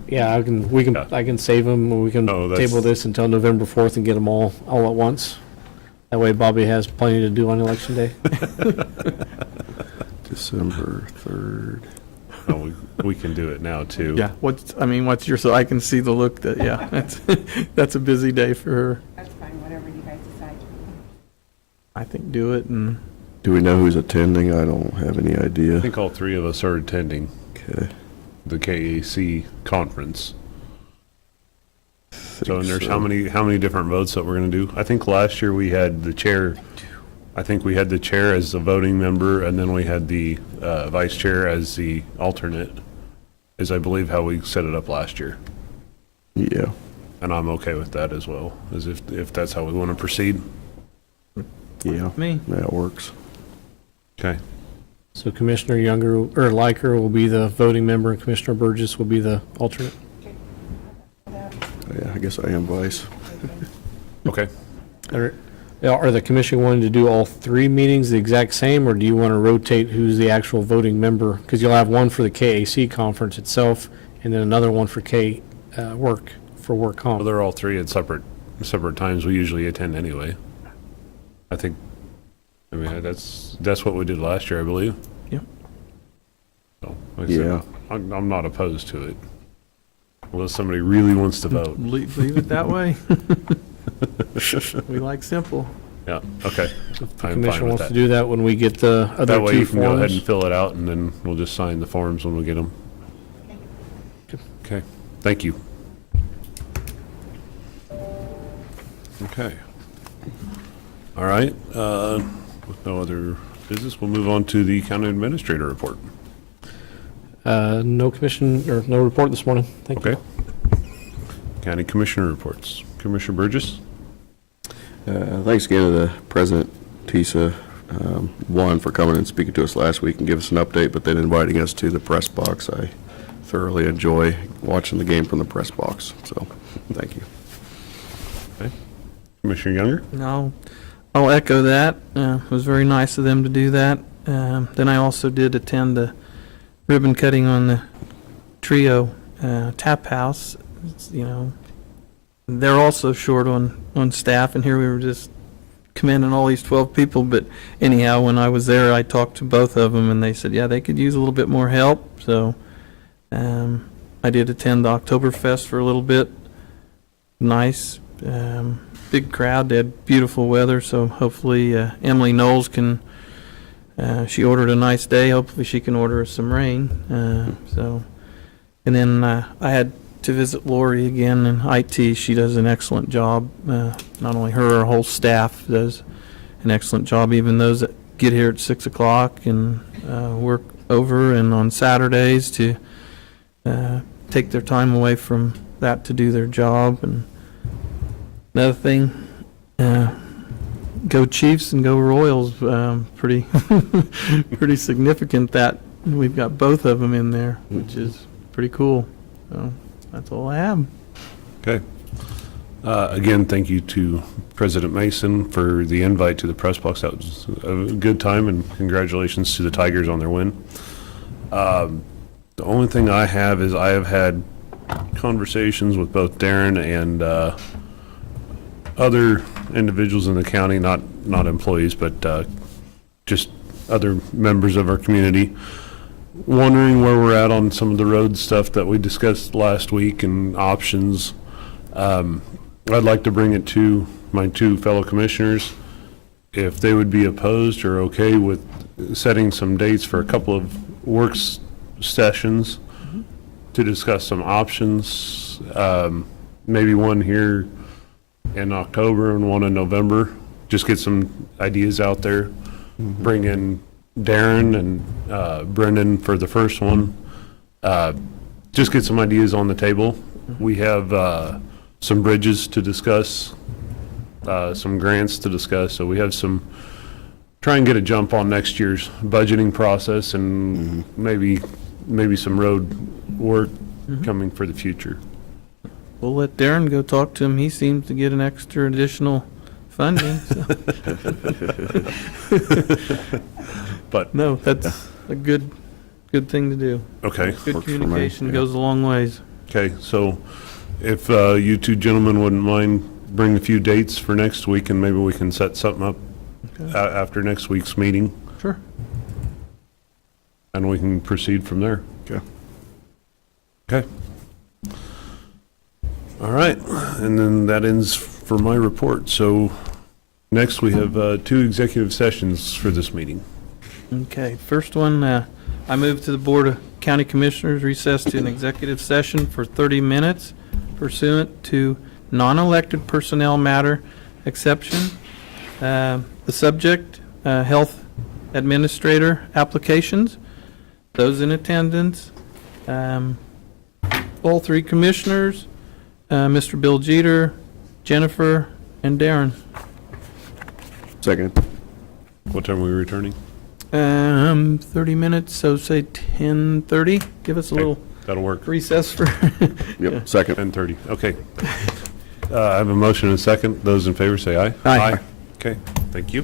Yeah, I can save them, we can No, that's- table this until November 4th and get them all at once. That way Bobby has plenty to do on election day. December 3rd. No, we can do it now, too. Yeah, what's your, so I can see the look that, yeah, that's a busy day for her. That's fine, whatever you guys decide. I think do it, and Do we know who's attending? I don't have any I idea. think all three of us are attending Okay. the KAC conference. So, and there's so. how many different votes that we're going to do? I think last year we had the chair, I think we had the chair as the voting member, and then we had the vice chair as the alternate, is I believe how we set it up last year. Yeah. And I'm okay with that as well, as if that's how we want to proceed. Yeah. me. That works. Okay. So Commissioner Younger, or Liker, will be the voting member, and Commissioner Burgess will be the alternate. Yeah, I guess I am vice. Okay. Are the commission wanting to do all three meetings the exact same, or do you want to rotate who's the actual voting member? Because you'll have one for the KAC conference itself, and then another one for work Well, comp. they're all three at separate times we usually attend anyway. I think, I mean, that's what we did last year, I believe. Yep. So, like I said, Yeah. I'm not opposed to it. Unless somebody really wants to vote. Leave it that way. We like simple. Yeah, okay. The I'm fine commission with wants that. to do that when we get the other That way two you can go ahead and forms. fill it out, and then we'll just sign the forms when we get them. Okay, thank you. Okay. All right, with no other business, we'll move on to the county administrator report. No commission, or no report this morning. Thank you. Okay. County commissioner reports. Commissioner Burgess? Thanks again to the President Tisa, one, for coming and speaking to us last week and give us an update, but then inviting us to the press box. I thoroughly enjoy watching the game from the press box, so thank you. Okay. Commissioner Younger? No, I'll echo that. It was very nice of them to do that. Then I also did attend the ribbon cutting on the Trio Tap House. They're also short on staff, and here we were just commending all these 12 people. But anyhow, when I was there, I talked to both of them, and they said, yeah, they could use a little bit more help. So I did attend the Oktoberfest for a little bit. Nice. Big crowd. They had beautiful weather, so hopefully Emily Knowles can, she ordered a nice day. Hopefully she can order us some rain. And then I had to visit Lori again in IT. She does an excellent job. Not only her, our whole staff does an excellent job. Even those that get here at 6 o'clock and work over and on Saturdays to take their time away from that to do their job. And another thing, go Chiefs and go Royals. Pretty pretty significant that we've got both of them in there, which is pretty cool. So that's all I have. Okay. Again, thank you to President Mason for the invite to the press box. That was a good time, and congratulations to the Tigers on their win. The only thing I have is I have had conversations with both Darren and other individuals in the county, not employees, but just other members of our community, wondering where we're at on some of the road stuff that we discussed last week and options. I'd like to bring it to my two fellow commissioners, if they would be opposed or okay with setting some dates for a couple of works sessions to discuss some options, maybe one here in October and one in November, just get some ideas out there. Bring in Darren and Brendan for the first one. Just get some ideas on the table. We have some bridges to discuss, some grants to discuss, so we have try and get a jump on next year's budgeting process and maybe some road work coming for the future. We'll let Darren go talk to him. He seems to get an extra additional funding. So. But No, that's a good thing to do. okay, Good communication goes a long ways. okay. So if you two gentlemen wouldn't mind bring a few dates for next week, and maybe we can set something up after next week's meeting, Sure. and we can proceed from there. Okay. Okay. All right, and then that ends for my report. So next we have 2 executive sessions for this meeting. Okay, first one, I move to the Board of County Commissioners recess to an executive session for 30 minutes pursuant to non-elected personnel matter exception. The subject, health administrator applications. Those in attendance, all 3 commissioners, Mr. Bill Jeter, Jennifer, and Darren. Second. What time are we returning? 30 minutes, so say 10:30. Give us a little That'll work. recess for, Yep, second. 10:30, okay. I have a motion and a second. Those in favor say aye. Aye. Okay, thank you.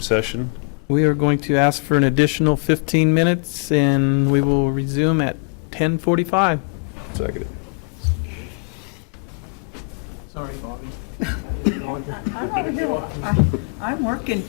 executive session. We are going to ask for an additional 15 minutes, and we will resume at 10:45. Second. Sorry, Bobby. I'm over here, I'm working.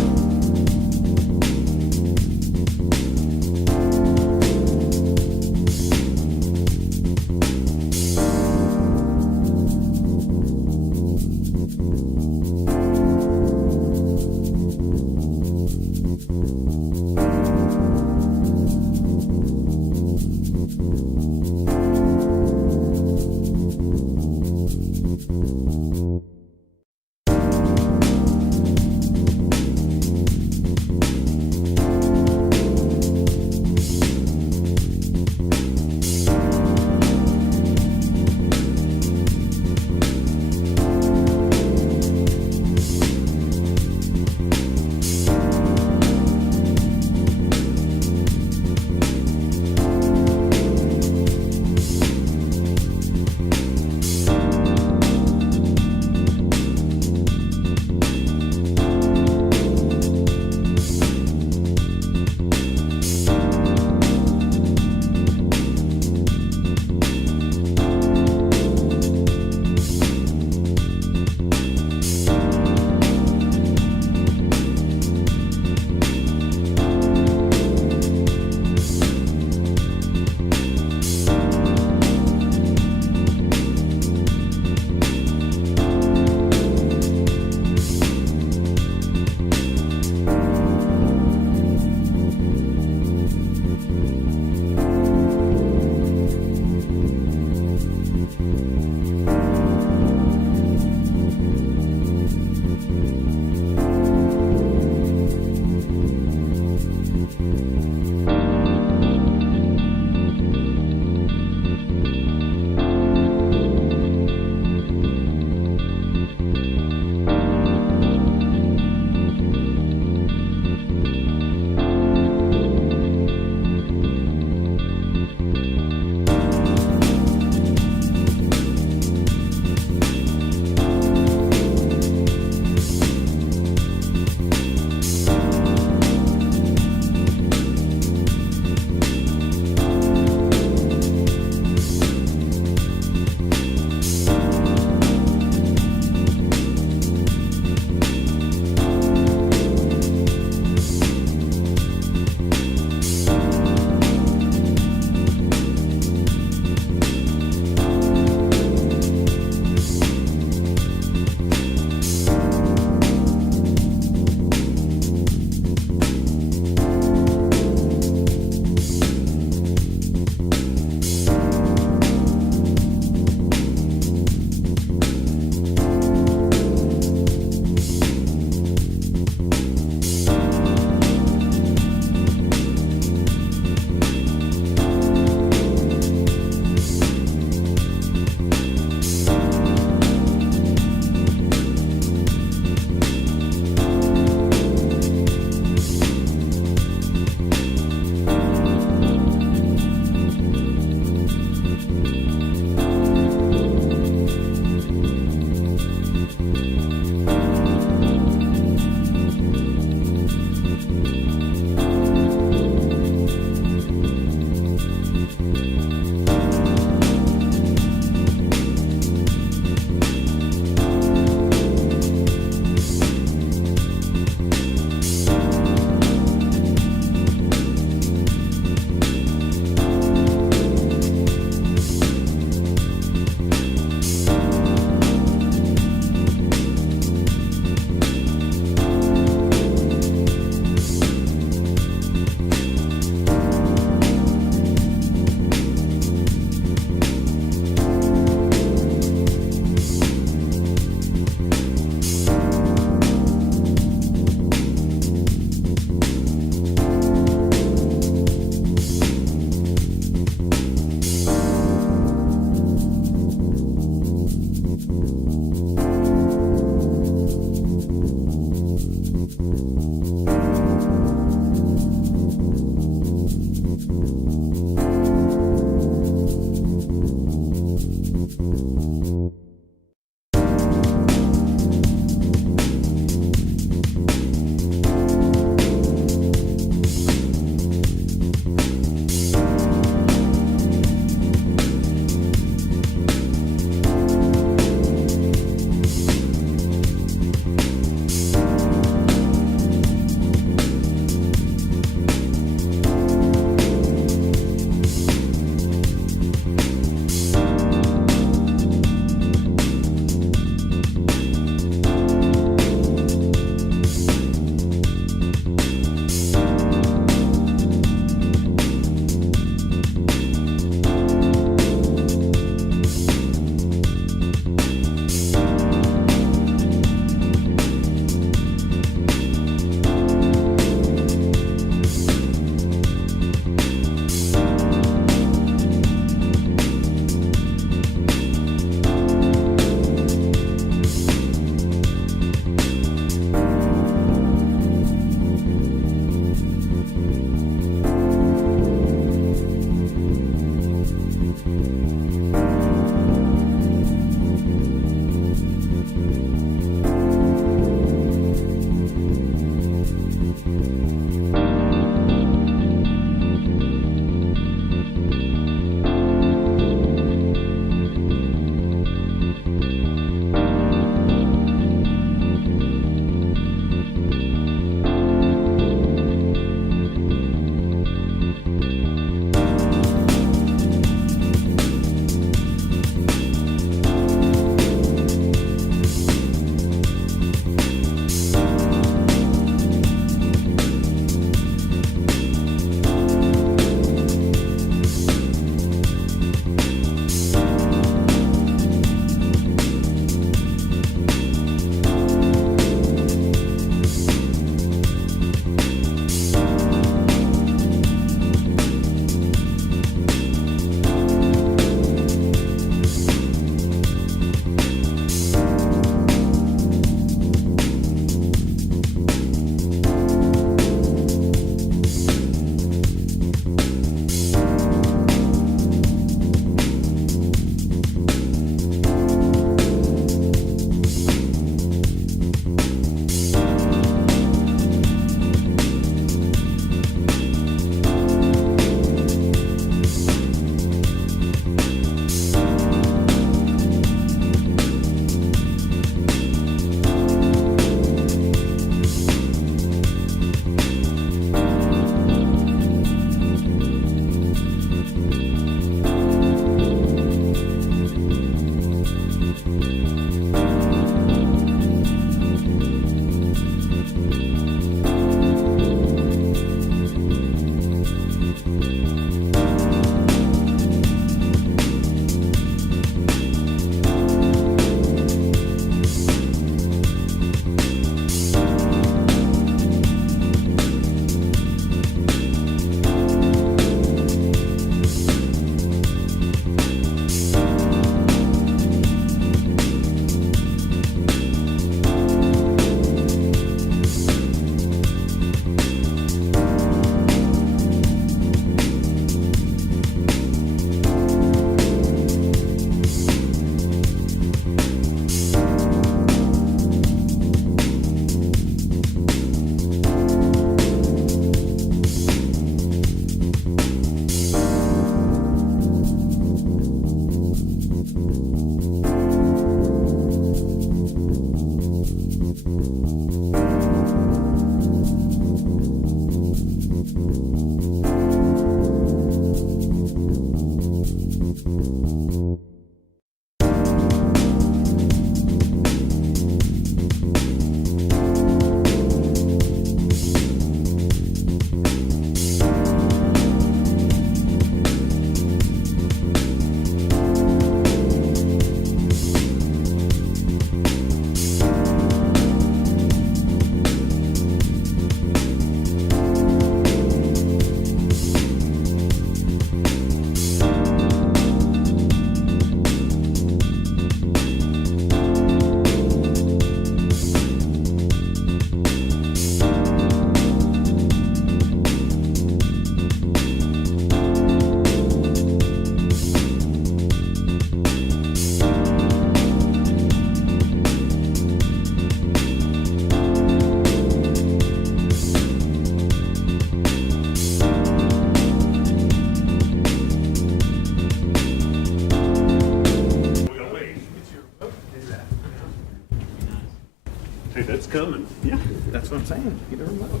That's what I'm saying, get a remote.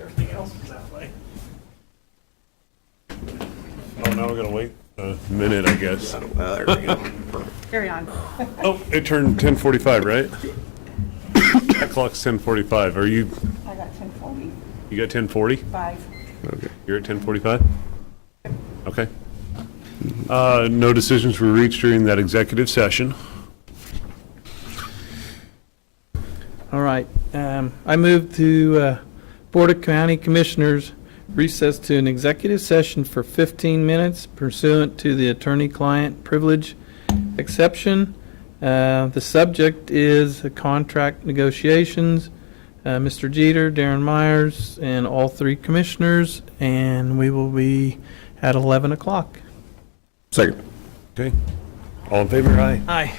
Everything else is that way. Oh, now we're gonna wait a minute, I guess. Carry on. Oh, it turned 10:45, right? That clock's 10:45. Are you, I got 10:45. you got 10:40? You're at 10:45? Okay. No decisions were reached during that executive session. All right, I move to Board of County Commissioners recess to an executive session for 15 minutes pursuant to the attorney-client privilege exception. The subject is contract negotiations. Mr. Jeter, Darren Myers, and all three commissioners, and we will be at 11 o'clock. Second. Okay. All in favor? Aye. Aye.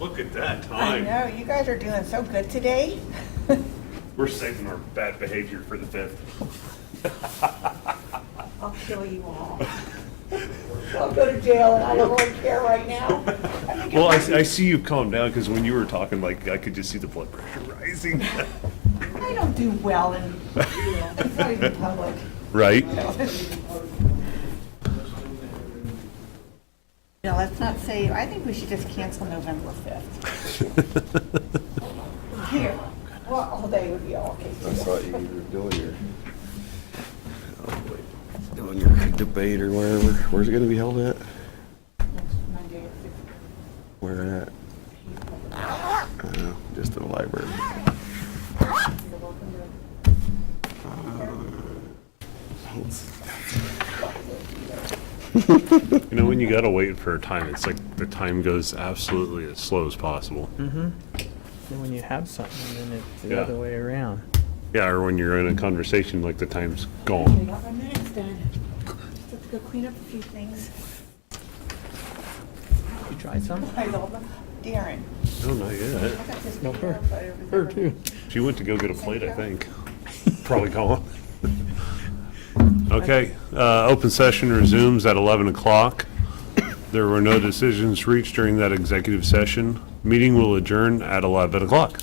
Look at that I know, you guys are doing so good today. We're saving our bad behavior for the 5th. I'll kill you all. I'll go to jail and I don't really care right now. Well, I see you calm down because when you were talking, like, I could just see the blood pressure rising. I don't do well in, it's not even public. Right? No, let's not say, I think we should just cancel November 5th. Here, well, all day would be all okay. I thought you were doing your debate or wherever. Where's it gonna be held at? Monday at 6. Where at? Just in the library. You know, when you gotta wait for a time, it's like the time goes absolutely as slow as possible. And when you have something, then it's the Yeah. other way around. Yeah, or when you're in a conversation, like the time's gone. Got my minutes done. Just have to go clean up a few things. You try some? I love Darren. No, not yet. I got this No, peanut her. butter Her reserve. too. She went to go get a plate, I think. Probably gone. Okay, open session resumes at 11 o'clock. There were no decisions reached during that executive session. Meeting will adjourn at 11 o'clock.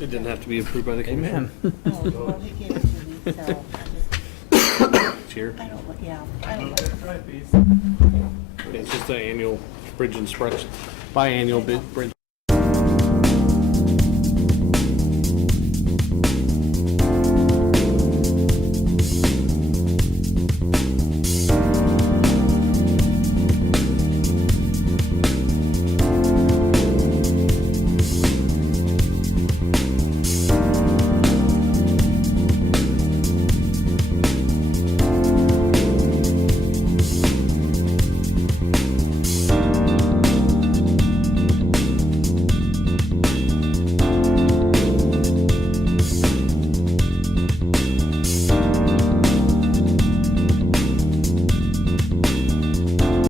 It didn't have to be approved by the commission. Amen. Oh, well, he gave it to me, so I just, Here. I don't, yeah, I don't. It's just the annual bridge inspection, biannual bridge